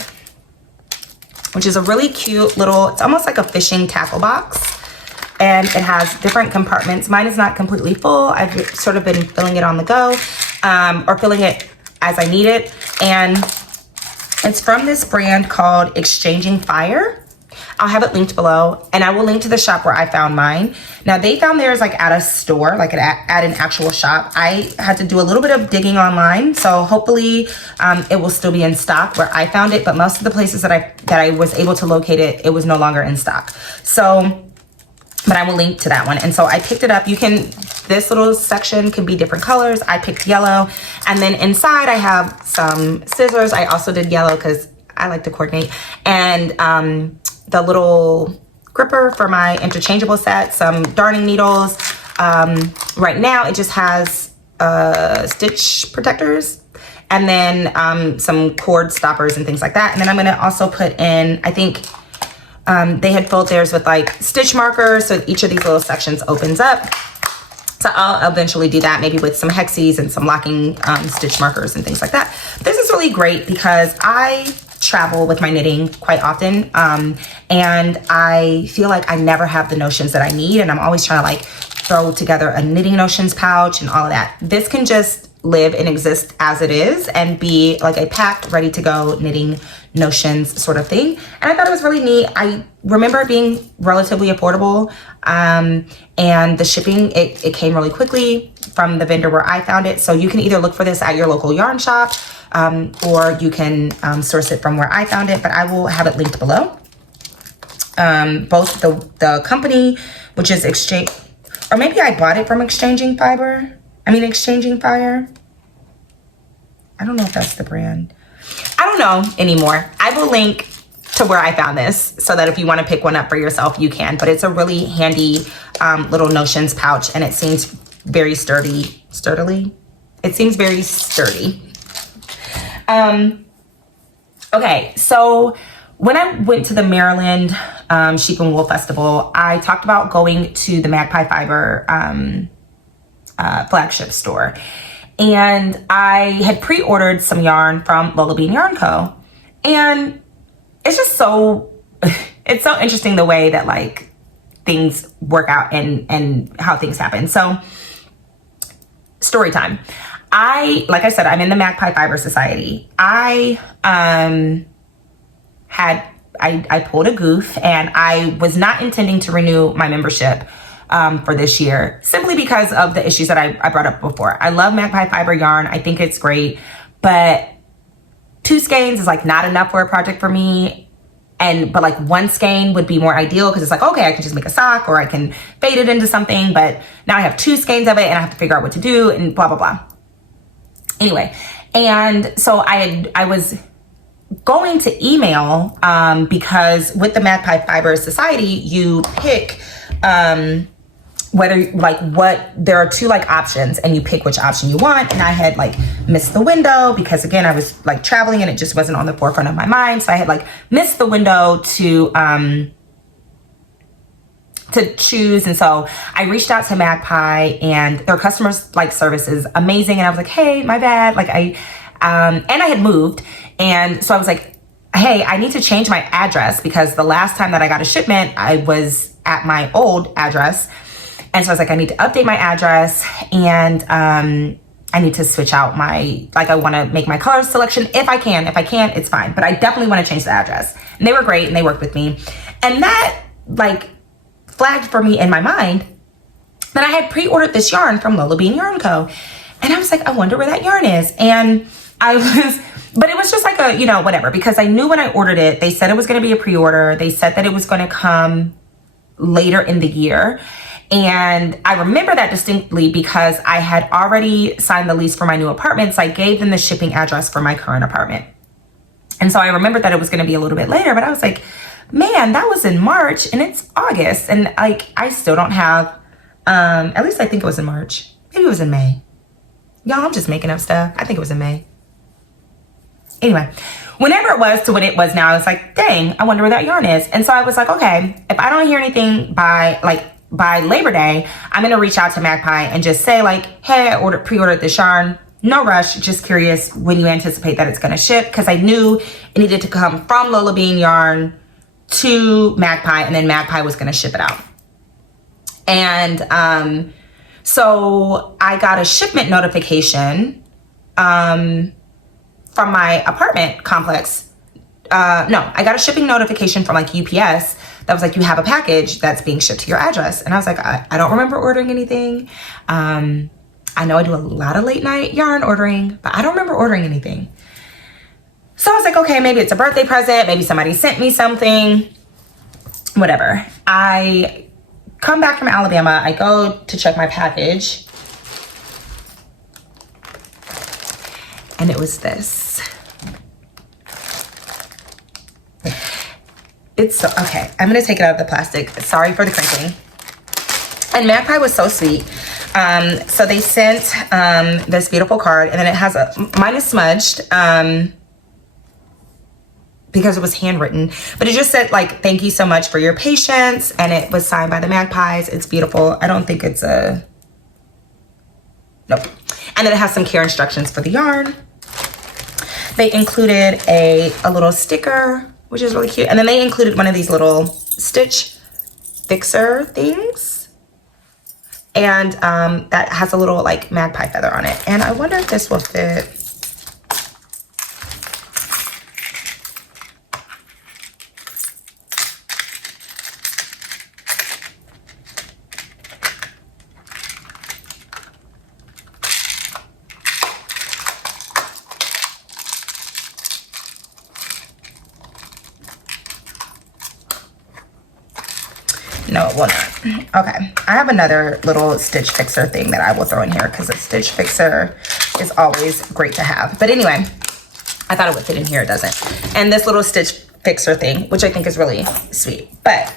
which is a really cute little, it's almost like a fishing tackle box, and it has different compartments. Mine is not completely full. I've sort of been filling it on the go, or filling it as I need it. And It's from this brand called Exchanging Fire. I'll have it linked below, and I will link to the shop where I found mine. Now, they found theirs like at a store, like at an actual shop. I had to do a little bit of digging online, so hopefully it will still be in stock where I found it, but most of the places that I was able to locate it, it was no longer in stock. So, but I will link to that one. And so I picked it up. This little section can be different colors. I picked yellow, and then inside I have some scissors. I also did yellow because I like to coordinate, and the little gripper for my interchangeable set, some darning needles. Right now it just has stitch protectors, and then some cord stoppers and things like that. And then I'm gonna also put in, I think they had filled theirs with like stitch markers, so each of these little sections opens up. So I'll eventually do that, maybe with some hexes and some locking stitch markers and things like that. This is really great because I travel with my knitting quite often, and I feel like I never have the notions that I need, and I'm always trying to like throw together a knitting notions pouch and all of that. This can just live and exist as it is and be like a packed, ready to go knitting notions sort of thing. And I thought it was really neat. I remember it being relatively affordable, and the shipping, it came really quickly from the vendor where I found it. So you can either look for this at your local yarn shop, or you can source it from where I found it, but I will have it linked below. Both the company, which is Exchange, or maybe I bought it from Exchanging Fire. I don't know if that's the brand. I don't know anymore. I will link to where I found this so that if you want to pick one up for yourself, you can. But it's a really handy little notions pouch, and it seems very sturdily. It seems very sturdy. Okay, so when I went to the Maryland Sheep and Wool Festival, I talked about going to the Magpie Fiber flagship store. And I had pre-ordered some yarn from LolaBean Yarn Co. And it's just so, it's so interesting the way that like things work out and how things happen. So story time. Like I said, I'm in the Magpie Fiber Society. I pulled a goof, and I was not intending to renew my membership for this year, simply because of the issues that I brought up before. I love Magpie Fiber yarn. I think it's great, but 2 skeins is like not enough for a project for me. But like 1 skein would be more ideal, because it's like, okay, I can just make a sock, or I can fade it into something, but now I have 2 skeins of it and I have to figure out what to do and blah, blah, blah. Anyway, and so I was going to email, because with the Magpie Fiber Society, you pick there are 2 like options, and you pick which option you want. And I had like missed the window because, again, I was like traveling and it just wasn't on the forefront of my mind. So I had like missed the window to choose. And so I reached out to Magpie, and their customer like service is amazing. And I was like, hey, my bad. Like and I had moved. And so I was like, hey, I need to change my address, because the last time that I got a shipment, I was at my old address. And so I was like, I need to update my address, and I need to switch out I want to make my color selection if I can. If I can't, it's fine. But I definitely want to change the address. And they were great, and they worked with me. And that like flagged for me in my mind that I had pre-ordered this yarn from LolaBean Yarn Co. And I was like, I wonder where that yarn is. And but it was just like a, whatever, because I knew when I ordered it, they said it was going to be a pre-order. They said that it was going to come later in the year. And I remember that distinctly because I had already signed the lease for my new apartment. So I gave them the shipping address for my current apartment. And so I remembered that it was going to be a little bit later, but I was like, man, that was in March and it's August. And like, I still don't have, at least I think it was in March. Maybe it was in May. Y'all, I'm just making up stuff. I think it was in May. Anyway, whenever it was to what it was now, I was like, dang, I wonder where that yarn is. And so I was like, okay, if I don't hear anything by Labor Day, I'm going to reach out to Magpie and just say like, hey, I pre-ordered this yarn. No rush. Just curious when you anticipate that it's going to ship. Because I knew it needed to come from LolaBean yarn to Magpie, and then Magpie was going to ship it out. And so I got a shipment notification from my apartment complex no, I got a shipping notification from like UPS that was like, you have a package that's being shipped to your address. And I was like, I don't remember ordering anything. I know I do a lot of late night yarn ordering, but I don't remember ordering anything. So I was like, okay, maybe it's a birthday present. Maybe somebody sent me something, whatever. I come back from Alabama. I go to check my package. And it was this. It's so, okay, I'm gonna take it out of the plastic. Sorry for the crinkling. And Magpie was so sweet. So they sent this beautiful card, and then it has mine is smudged because it was handwritten, but it just said like, thank you so much for your patience. And it was signed by the Magpies. It's beautiful. I don't think it's nope. And then it has some care instructions for the yarn. They included a little sticker, which is really cute. And then they included one of these little stitch fixer things. And that has a little like magpie feather on it. And I wonder if this will fit. No, it will not. Okay, I have another little stitch fixer thing that I will throw in here because a stitch fixer is always great to have. But anyway, I thought it would fit in here. It doesn't. And this little stitch fixer thing, which I think is really sweet. But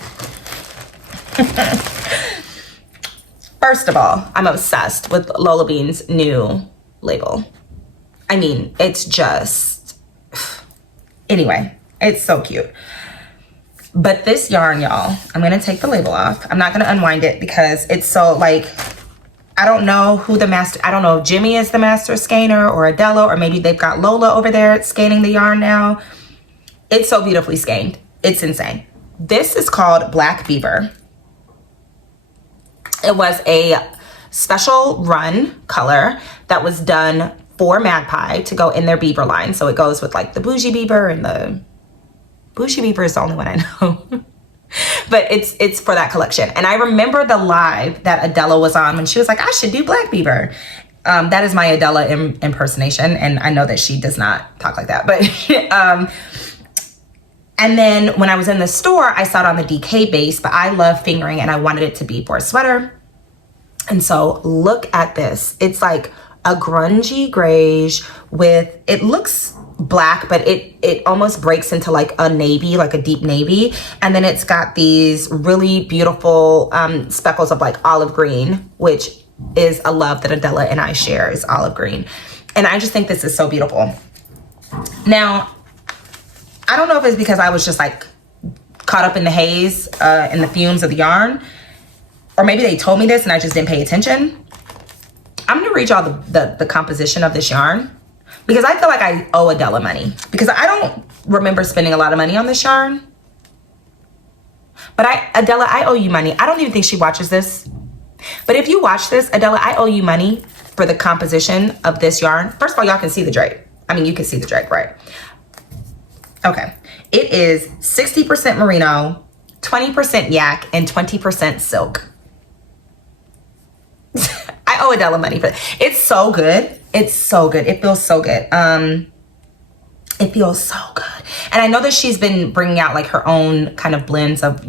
first of all, I'm obsessed with LolaBean's new label. I mean, it's just, anyway, it's so cute. But this yarn, y'all, I'm going to take the label off. I'm not going to unwind it because it's so, like, I don't know who the master, I don't know if Jimmy is the master skeiner or Adela, or maybe they've got Lola over there scanning the yarn now. It's so beautifully skeined. It's insane. This is called Black Beaver. It was a special run color that was done for Magpie to go in their beaver line. So it goes with, like, the bougie beaver and the... Bougie Beaver is the only one I know. But it's for that collection. And I remember the live that Adela was on when she was like, I should do Black Beaver. That is my Adela impersonation. And I know that she does not talk like that. But and then when I was in the store, I saw it on the DK base. But I love fingering and I wanted it to be for a sweater. And so look at this. It's like a grungy grayish with, it looks black, but it almost breaks into like a navy, like a deep navy. And then it's got these really beautiful speckles of like olive green, which is a love that Adela and I share, is olive green. And I just think this is so beautiful. Now, I don't know if it's because I was just like caught up in the haze and the fumes of the yarn, or maybe they told me this and I just didn't pay attention. I'm gonna read y'all the composition of this yarn, because I feel like I owe Adela money, because I don't remember spending a lot of money on this yarn. But Adela, I owe you money. I don't even think she watches this. But if you watch this, Adela, I owe you money for the composition of this yarn. First of all, y'all can see the drape. I mean, you can see the drape, right? Okay. It is 60% merino, 20% yak, and 20% silk. I owe Adela money for that. It's so good. It's so good. It feels so good. It feels so good. And I know that she's been bringing out like her own kind of blends of,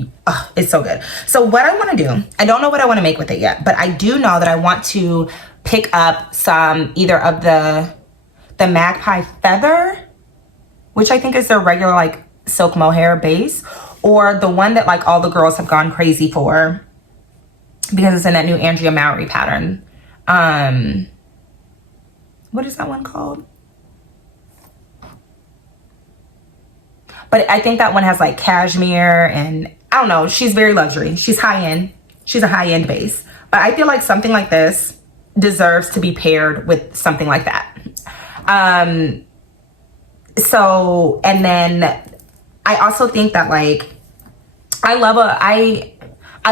it's so good. So what I want to do, I don't know what I want to make with it yet, but I do know that I want to pick up some either of the Magpie Feather, which I think is their regular like silk mohair base, or the one that like all the girls have gone crazy for because it's in that new Andrea Mowry pattern. What is that one called? But I think that one has like cashmere and I don't know. She's very luxury. She's high end. She's a high end base. But I feel like something like this deserves to be paired with something like that. So, and then I also think that like, I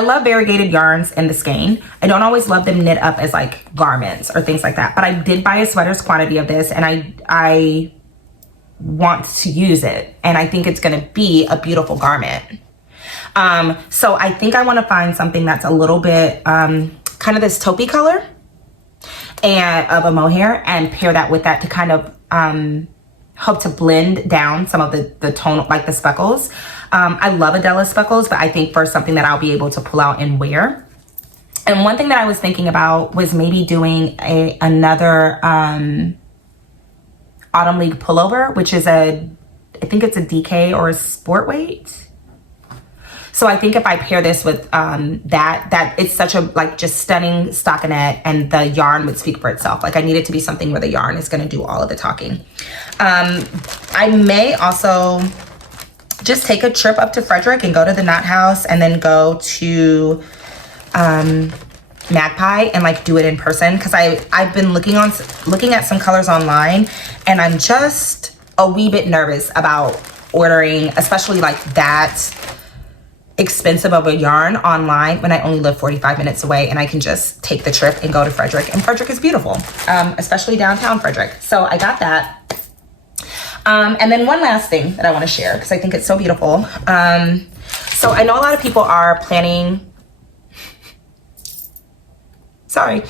love variegated yarns in the skein. I don't always love them knit up as like garments or things like that. But I did buy a sweater's quantity of this, and I want to use it. And I think it's going to be a beautiful garment. So I think I want to find something that's a little bit kind of this taupey color and of a mohair, and pair that with that to kind of help to blend down some of the tone, like the speckles. I love Adela speckles, but I think for something that I'll be able to pull out and wear. And one thing that I was thinking about was maybe doing another Autumn League pullover, which is I think it's a DK or a sport weight. So I think if I pair this with that it's such a like just stunning stockinette, and the yarn would speak for itself. Like I need it to be something where the yarn is going to do all of the talking. I may also just take a trip up to Frederick and go to the Knot House, and then go to Magpie and like do it in person, because I've been looking at some colors online, and I'm just a wee bit nervous about ordering, especially like that expensive of a yarn online when I only live 45 minutes away, and I can just take the trip and go to Frederick, and Frederick is beautiful, especially downtown Frederick. So I got that. And then one last thing that I want to share, because I think it's so beautiful. So I know a lot of people are planning, sorry,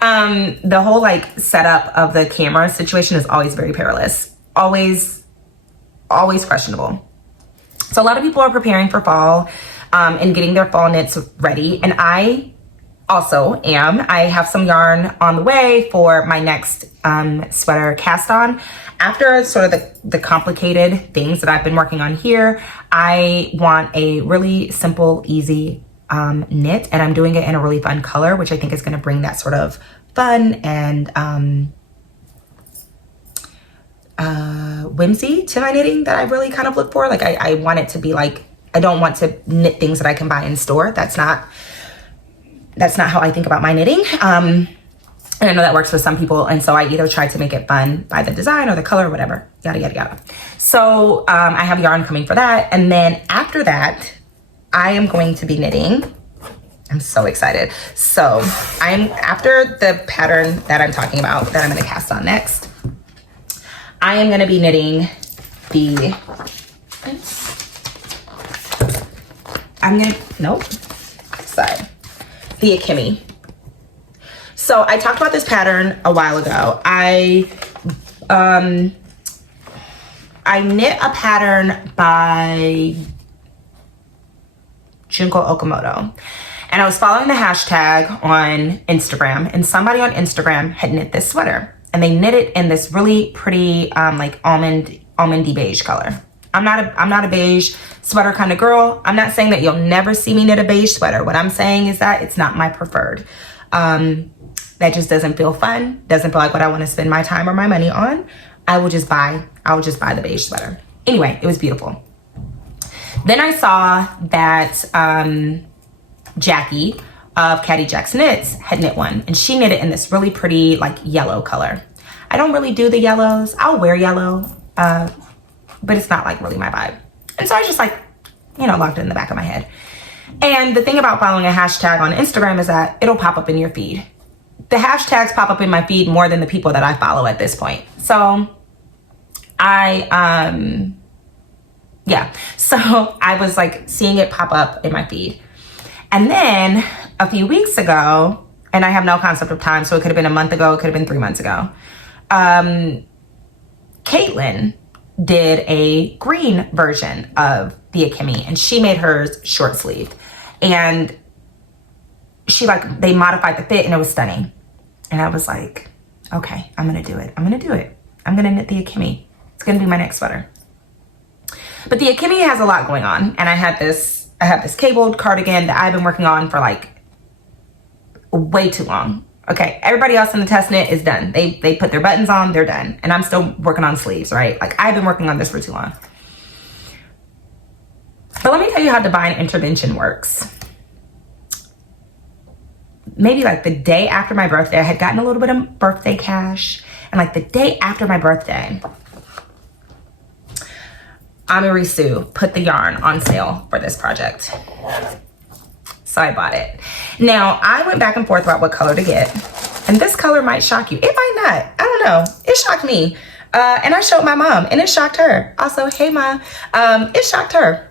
the whole like setup of the camera situation is always very perilous, always questionable. So a lot of people are preparing for fall and getting their fall knits ready, and I also am. I have some yarn on the way for my next sweater cast on. After sort of the complicated things that I've been working on here, I want a really simple, easy knit, and I'm doing it in a really fun color, which I think is going to bring that sort of fun and whimsy to my knitting that I really kind of look for. Like I want it to be like, I don't want to knit things that I can buy in store. That's not how I think about my knitting. And I know that works for some people, and so I either try to make it fun by the design or the color or whatever, yada, yada, yada. So I have yarn coming for that. And then after that, I am going to be knitting. I'm so excited. So after the pattern that I'm talking about, that I'm gonna cast on next, I am gonna be knitting the Akemi. So I talked about this pattern a while ago. I knit a pattern by Junko Okamoto, and I was following the hashtag on Instagram, and somebody on Instagram had knit this sweater, and they knit it in this really pretty like almondy beige color. I'm not a beige sweater kind of girl. I'm not saying that you'll never see me knit a beige sweater. What I'm saying is that it's not my preferred. That just doesn't feel fun. Doesn't feel like what I want to spend my time or my money on. I will just buy the beige sweater. Anyway, it was beautiful. Then I saw that Jackie of Caddy Jack's Knits had knit one, and she knit it in this really pretty like yellow color. I don't really do the yellows. I'll wear yellow, but it's not like really my vibe. And so I just like, locked it in the back of my head. And the thing about following a hashtag on Instagram is that it'll pop up in your feed. The hashtags pop up in my feed more than the people that I follow at this point. So I was like seeing it pop up in my feed. And then a few weeks ago, and I have no concept of time, so it could have been a month ago, it could have been 3 months ago, Caitlin did a green version of the Akemi, and she made hers short sleeved, and they modified the fit, and it was stunning. And I was like, okay, I'm gonna do it. I'm gonna knit the Akemi. It's gonna be my next sweater. But the Akemi has a lot going on, and I have this cabled cardigan that I've been working on for like way too long. Okay, everybody else in the test knit is done. They put their buttons on, they're done. And I'm still working on sleeves, right? Like I've been working on this for too long. But let me tell you how divine intervention works. Maybe like the day after my birthday, I had gotten a little bit of birthday cash. And like the day after my birthday, Amiri Sue put the yarn on sale for this project. So I bought it. Now, I went back and forth about what color to get. And this color might shock you. It might not. I don't know. It shocked me. And I showed my mom, and it shocked her. Also, hey, Ma. It shocked her.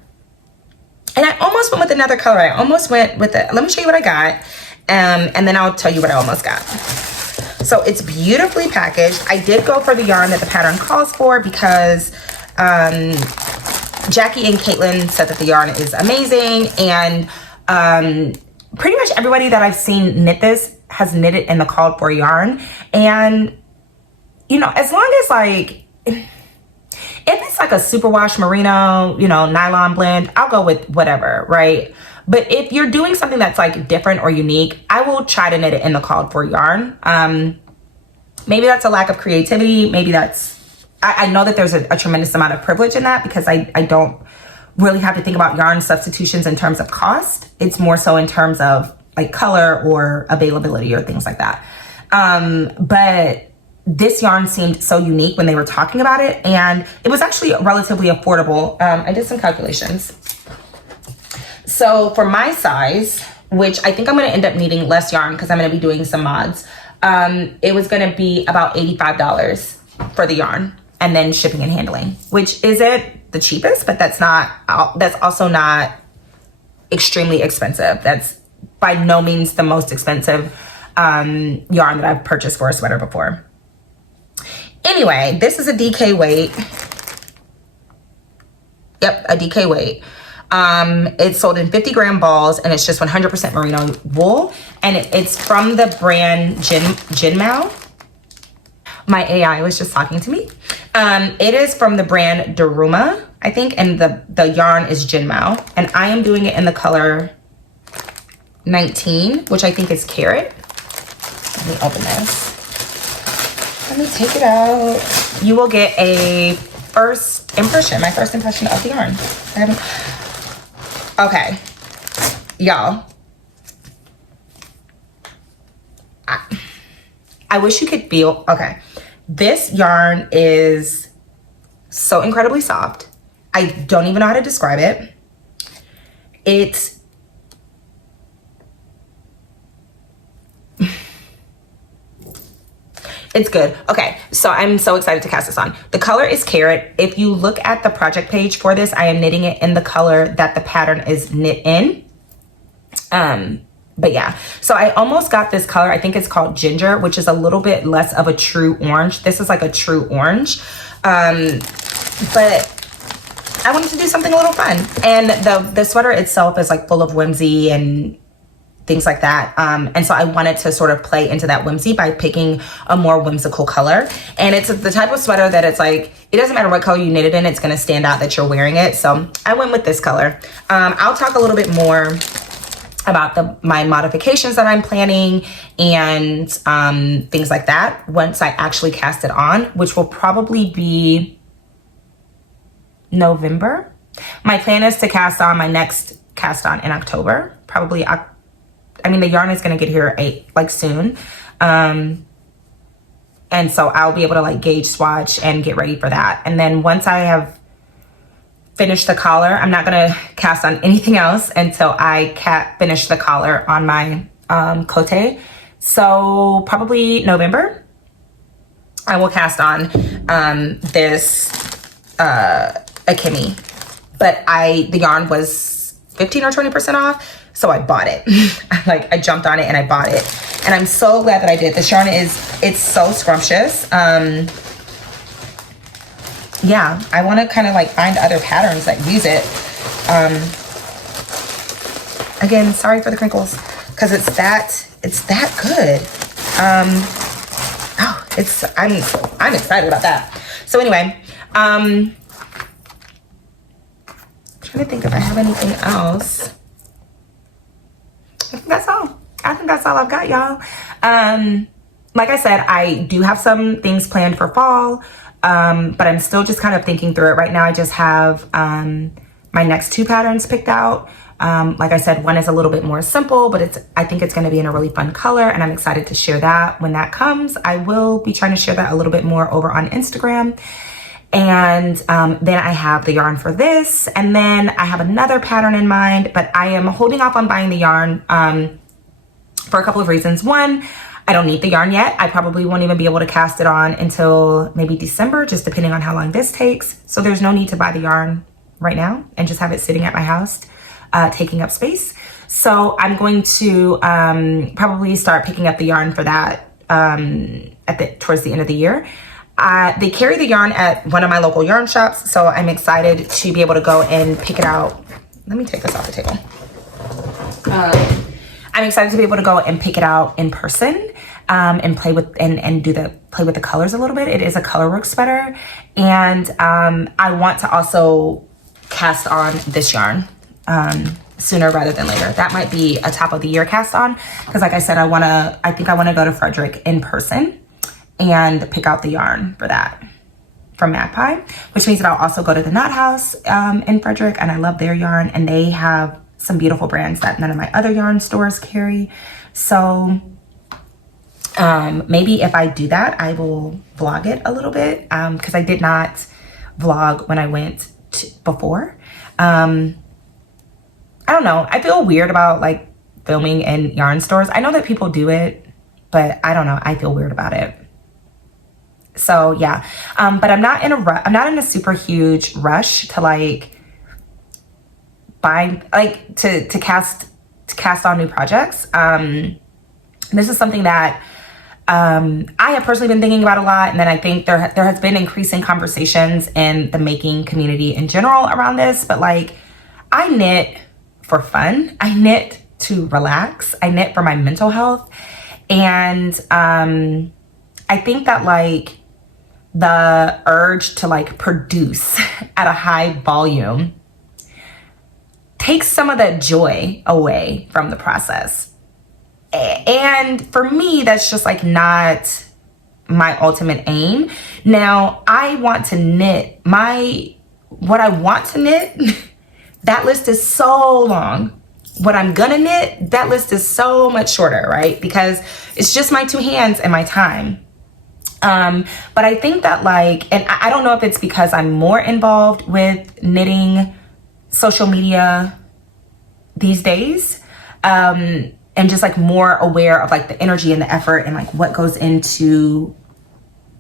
And I almost went with another color. I almost went with let me show you what I got. And then I'll tell you what I almost got. So it's beautifully packaged. I did go for the yarn that the pattern calls for because Jackie and Caitlin said that the yarn is amazing. And pretty much everybody that I've seen knit this has knit it in the called for yarn. And, you know, as long as like, if it's like a superwash merino, you know, nylon blend, I'll go with whatever, right? But if you're doing something that's like different or unique, I will try to knit it in the called for yarn. Maybe that's a lack of creativity. Maybe that's, I know that there's a tremendous amount of privilege in that because I don't really have to think about yarn substitutions in terms of cost. It's more so in terms of like color or availability or things like that. But this yarn seemed so unique when they were talking about it, and it was actually relatively affordable. I did some calculations. So for my size, which I think I'm going to end up needing less yarn because I'm going to be doing some mods, it was going to be about $85 for the yarn, and then shipping and handling, which isn't the cheapest, but that's also not extremely expensive. That's by no means the most expensive yarn that I've purchased for a sweater before. Anyway, this is a DK weight. Yep, a DK weight. It's sold in 50 gram balls, and it's just 100% merino wool, and it's from the brand Jinmao. My AI was just talking to me. It is from the brand Daruma, I think, and the yarn is Jinmao, and I am doing it in the color 19, which I think is carrot. Let me open this. Let me take it out. You will get a first impression, my first impression of the yarn. Okay, y'all. I wish you could feel, okay. This yarn is so incredibly soft. I don't even know how to describe it. It's good. Okay, so I'm so excited to cast this on. The color is carrot. If you look at the project page for this, I am knitting it in the color that the pattern is knit in. But yeah, so I almost got this color. I think it's called ginger, which is a little bit less of a true orange. This is like a true orange. But I wanted to do something a little fun. And the sweater itself is like full of whimsy and things like that. And so I wanted to sort of play into that whimsy by picking a more whimsical color. And it's the type of sweater that it's like, it doesn't matter what color you knit it in, it's gonna stand out that you're wearing it. So I went with this color. I'll talk a little bit more about my modifications that I'm planning and things like that once I actually cast it on, which will probably be November. My plan is to cast on my next cast on in October, probably. I mean, the yarn is going to get here like soon. And so I'll be able to like gauge swatch and get ready for that. And then once I have finished the collar, I'm not going to cast on anything else until I finish the collar on my cote. So probably November, I will cast on this Akemi. But the yarn was 15 or 20% off. So I bought it. I jumped on it and I bought it. And I'm so glad that I did. This yarn it's so scrumptious. Yeah, I want to kind of like find other patterns that use it. Again, sorry for the crinkles, because it's that good. I'm excited about that. So anyway, trying to think if I have anything else. I think that's all. I think that's all I've got, y'all. Like I said, I do have some things planned for fall, but I'm still just kind of thinking through it. Right now, I just have my next 2 patterns picked out. Like I said, one is a little bit more simple, but I think it's going to be in a really fun color, and I'm excited to share that when that comes. I will be trying to share that a little bit more over on Instagram. And then I have the yarn for this, and then I have another pattern in mind, but I am holding off on buying the yarn for a couple of reasons. One, I don't need the yarn yet. I probably won't even be able to cast it on until maybe December, just depending on how long this takes. So there's no need to buy the yarn right now and just have it sitting at my house, taking up space. So I'm going to probably start picking up the yarn for that towards the end of the year. They carry the yarn at one of my local yarn shops, so I'm excited to be able to go and pick it out. Let me take this off the table. I'm excited to be able to go and pick it out in person and play with play with the colors a little bit. It is a colorwork sweater, and I want to also cast on this yarn sooner rather than later. That might be a top of the year cast on, because like I said, I think I want to go to Frederick in person and pick out the yarn for that from Magpie, which means that I'll also go to the Knot House in Frederick, and I love their yarn, and they have some beautiful brands that none of my other yarn stores carry. So maybe if I do that, I will vlog it a little bit, because I did not vlog when I went before. I don't know. I feel weird about like filming in yarn stores. I know that people do it, but I don't know. I feel weird about it. So yeah, but I'm not in a super huge rush to like buy, like to cast on new projects. This is something that I have personally been thinking about a lot, and then I think there has been increasing conversations in the making community in general around this. But like, I knit for fun. I knit to relax. I knit for my mental health, and I think that like the urge to like produce at a high volume takes some of that joy away from the process. And for me, that's just like not my ultimate aim. Now, I want to knit what I want to knit, that list is so long. What I'm gonna knit, that list is so much shorter, right? Because it's just my two hands and my time. But I think that like, and I don't know if it's because I'm more involved with knitting social media these days, and just like more aware of like the energy and the effort and like what goes into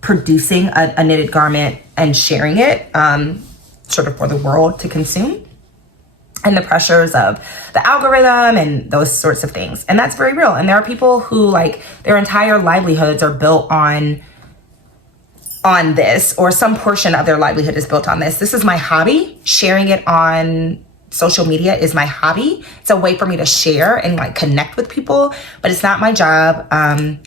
producing a knitted garment and sharing it, sort of for the world to consume, and the pressures of the algorithm and those sorts of things. And that's very real. And there are people who like their entire livelihoods are built on this, or some portion of their livelihood is built on this. This is my hobby. Sharing it on social media is my hobby. It's a way for me to share and like connect with people, but it's not my job.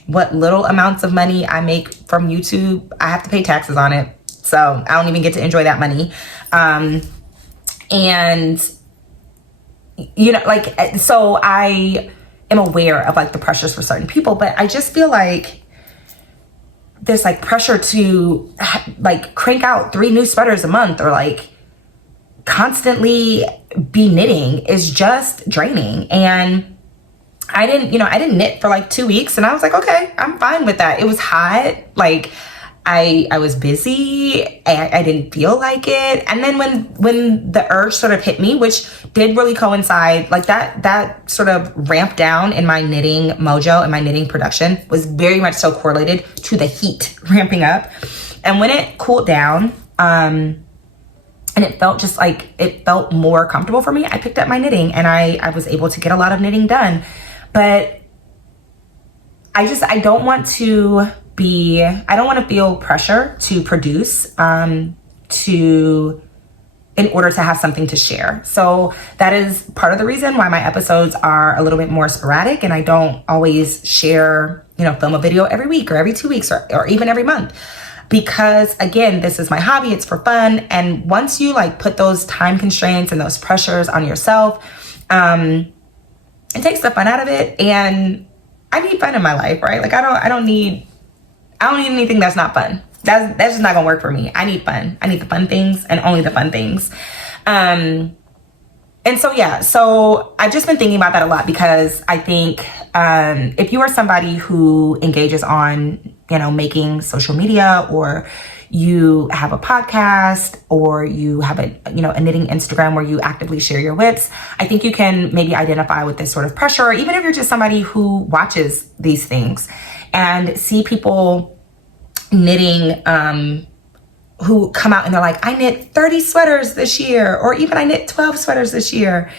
What little amounts of money I make from YouTube, I have to pay taxes on it. So I don't even get to enjoy that money. And you know, like, so I am aware of like the pressures for certain people, but I just feel like this like pressure to like crank out 3 new sweaters a month, or like constantly be knitting, is just draining. And I didn't knit for like 2 weeks, and I was like, okay, I'm fine with that. It was hot. Like I was busy. I didn't feel like it. And then when the urge sort of hit me, which did really coincide, like that sort of ramped down in my knitting mojo and my knitting production was very much so correlated to the heat ramping up. And when it cooled down, and it felt more comfortable for me, I picked up my knitting, and I was able to get a lot of knitting done. But I don't want to feel pressure to produce, in order to have something to share. So that is part of the reason why my episodes are a little bit more sporadic, and I don't always share, film a video every week or every 2 weeks or even every month. Because again, this is my hobby, it's for fun. And once you like put those time constraints and those pressures on yourself, it takes the fun out of it. And I need fun in my life, right? Like I don't need anything that's not fun. That's just not gonna work for me. I need fun. I need the fun things and only the fun things. And so, yeah, so I've just been thinking about that a lot, because I think if you are somebody who engages on, making social media, or you have a podcast, or you have a knitting Instagram where you actively share your whips, I think you can maybe identify with this sort of pressure, or even if you're just somebody who watches these things and see people knitting, who come out and they're like, I knit 30 sweaters this year, or even I knit 12 sweaters this year.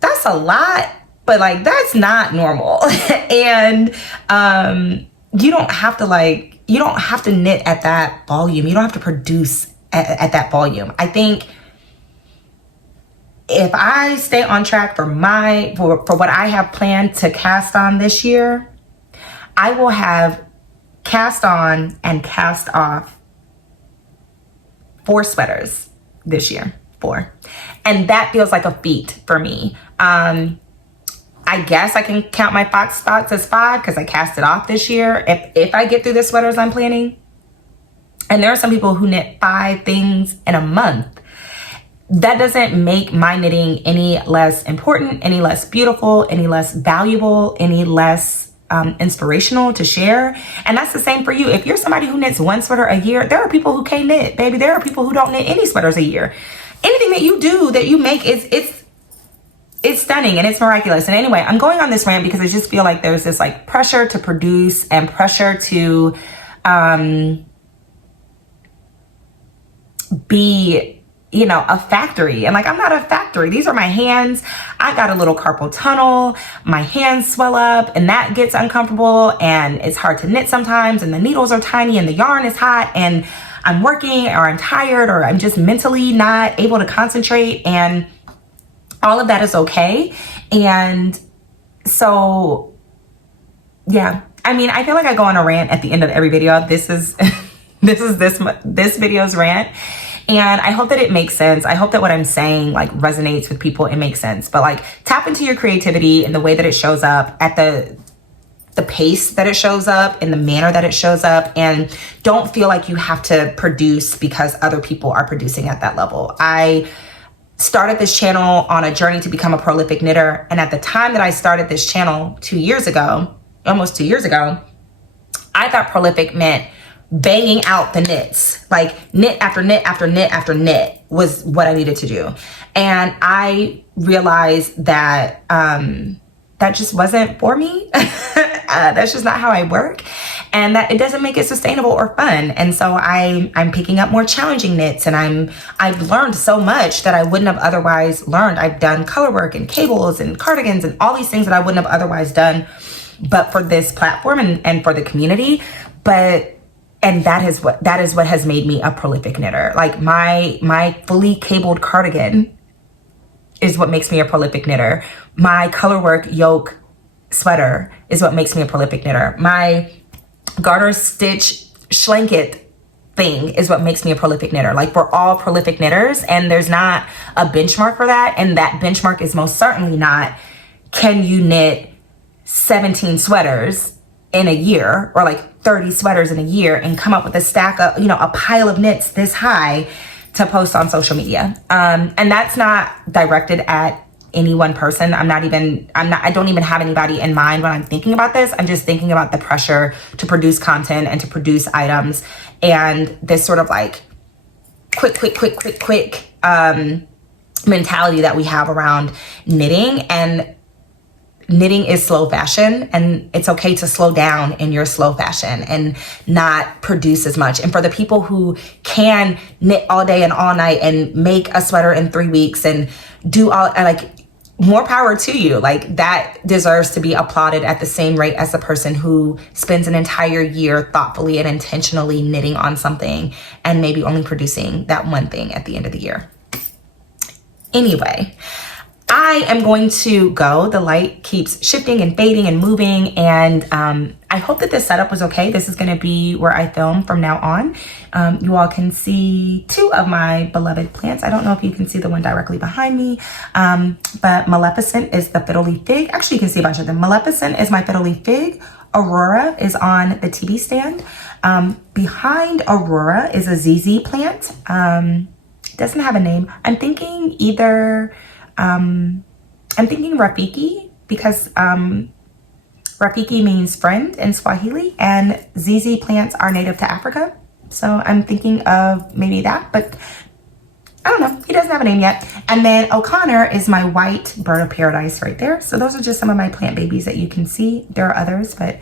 That's a lot, but like, that's not normal. And you don't have to knit at that volume. You don't have to produce at that volume. I think if I stay on track for what I have planned to cast on this year, I will have cast on and cast off 4 sweaters this year. 4. And that feels like a feat for me. I guess I can count my Fox spots as 5 because I cast it off this year. If I get through the sweaters I'm planning. And there are some people who knit 5 things in a month. That doesn't make my knitting any less important, any less beautiful, any less valuable, any less inspirational to share. And that's the same for you. If you're somebody who knits 1 sweater a year, there are people who can't knit, baby. There are people who don't knit any sweaters a year. Anything that you do, that you make, it's stunning and it's miraculous. And anyway, I'm going on this rant because I just feel like there's this like pressure to produce and pressure to be, you know, a factory. And like, I'm not a factory. These are my hands. I got a little carpal tunnel. My hands swell up and that gets uncomfortable and it's hard to knit sometimes. And the needles are tiny and the yarn is hot and I'm working or I'm tired or I'm just mentally not able to concentrate. And all of that is okay. And so, yeah, I mean, I feel like I go on a rant at the end of every video. This is this video's rant. And I hope that it makes sense. I hope that what I'm saying like resonates with people. It makes sense. But like, tap into your creativity and the way that it shows up, at the pace that it shows up, in the manner that it shows up, and don't feel like you have to produce because other people are producing at that level. I started this channel on a journey to become a prolific knitter. And at the time that I started this channel 2 years ago, almost 2 years ago, I thought prolific meant banging out the knits, like knit after knit after knit after knit was what I needed to do. And I realized that that just wasn't for me. That's just not how I work, and that it doesn't make it sustainable or fun. And so I'm picking up more challenging knits, and I've learned so much that I wouldn't have otherwise learned. I've done color work and cables and cardigans and all these things that I wouldn't have otherwise done, but for this platform and for the community. And that is what has made me a prolific knitter. Like my fully cabled cardigan is what makes me a prolific knitter. My colorwork yoke sweater is what makes me a prolific knitter. My garter stitch schlanket thing is what makes me a prolific knitter. Like, we're all prolific knitters, and there's not a benchmark for that. And that benchmark is most certainly not, can you knit 17 sweaters in a year, or like 30 sweaters in a year, and come up with a stack of, you know, a pile of knits this high to post on social media. And that's not directed at any one person. I don't even have anybody in mind when I'm thinking about this. I'm just thinking about the pressure to produce content and to produce items, and this sort of like quick mentality that we have around knitting. And knitting is slow fashion, and it's okay to slow down in your slow fashion and not produce as much. And for the people who can knit all day and all night and make a sweater in 3 weeks and do all, like, more power to you. Like, that deserves to be applauded at the same rate as the person who spends an entire year thoughtfully and intentionally knitting on something and maybe only producing that one thing at the end of the year. Anyway, I am going to go. The light keeps shifting and fading and moving, and I hope that this setup was okay. This is going to be where I film from now on. You all can see 2 of my beloved plants. I don't know if you can see the one directly behind me, but Maleficent is the fiddle leaf fig. Actually, you can see a bunch of them. Maleficent is my fiddle leaf fig. Aurora is on the TV stand. Behind Aurora is a ZZ plant. Doesn't have a name. I'm thinking either... I'm thinking Rafiki, because Rafiki means friend in Swahili, and ZZ plants are native to Africa. So I'm thinking of maybe that, but I don't know. He doesn't have a name yet. And then O'Connor is my white bird of paradise right there. So those are just some of my plant babies that you can see. There are others, but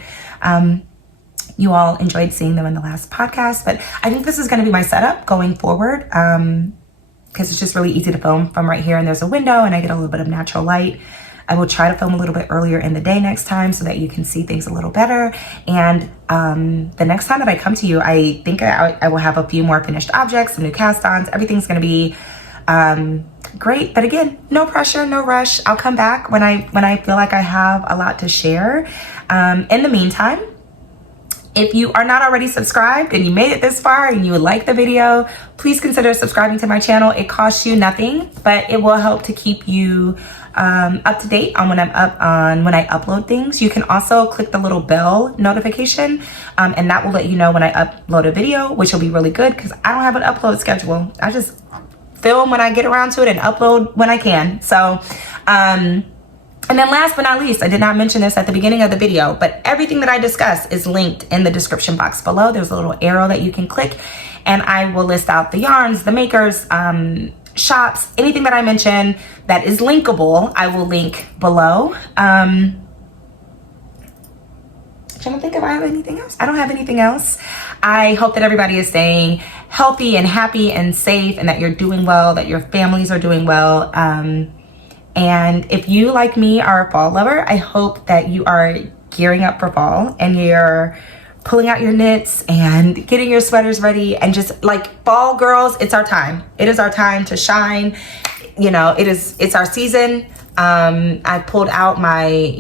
you all enjoyed seeing them in the last podcast, but I think this is going to be my setup going forward, because it's just really easy to film from right here, and there's a window and I get a little bit of natural light. I will try to film a little bit earlier in the day next time so that you can see things a little better. And the next time that I come to you, I think I will have a few more finished objects, some new cast-ons. Everything's going to be great. But again, no pressure, no rush. I'll come back when I feel like I have a lot to share. In the meantime, if you are not already subscribed and you made it this far and you would like the video, please consider subscribing to my channel. It costs you nothing, but it will help to keep you up to date on when I upload things. You can also click the little bell notification, and that will let you know when I upload a video, which will be really good because I don't have an upload schedule. I just film when I get around to it and upload when I can. So and then last but not least, I did not mention this at the beginning of the video, but everything that I discuss is linked in the description box below. There's a little arrow that you can click, and I will list out the yarns, the makers, shops, anything that I mention that is linkable, I will link below. Trying to think if I have anything else. I don't have anything else. I hope that everybody is staying healthy and happy and safe, and that you're doing well, that your families are doing well. And if you, like me, are a fall lover, I hope that you are gearing up for fall and you're pulling out your knits and getting your sweaters ready, and just like fall girls, it's our time. It is our time to shine. You know, it's our season. I pulled out my,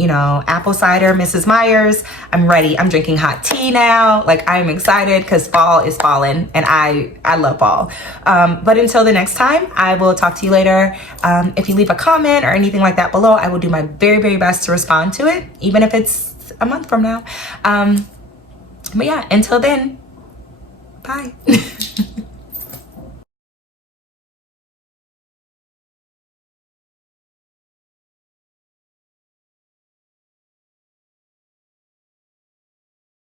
apple cider, Mrs. Myers. I'm ready. I'm drinking hot tea now. Like, I'm excited because fall is falling, and I love fall. But until the next time, I will talk to you later. If you leave a comment or anything like that below, I will do my very, very best to respond to it, even if it's a month from now. But yeah, until then, bye.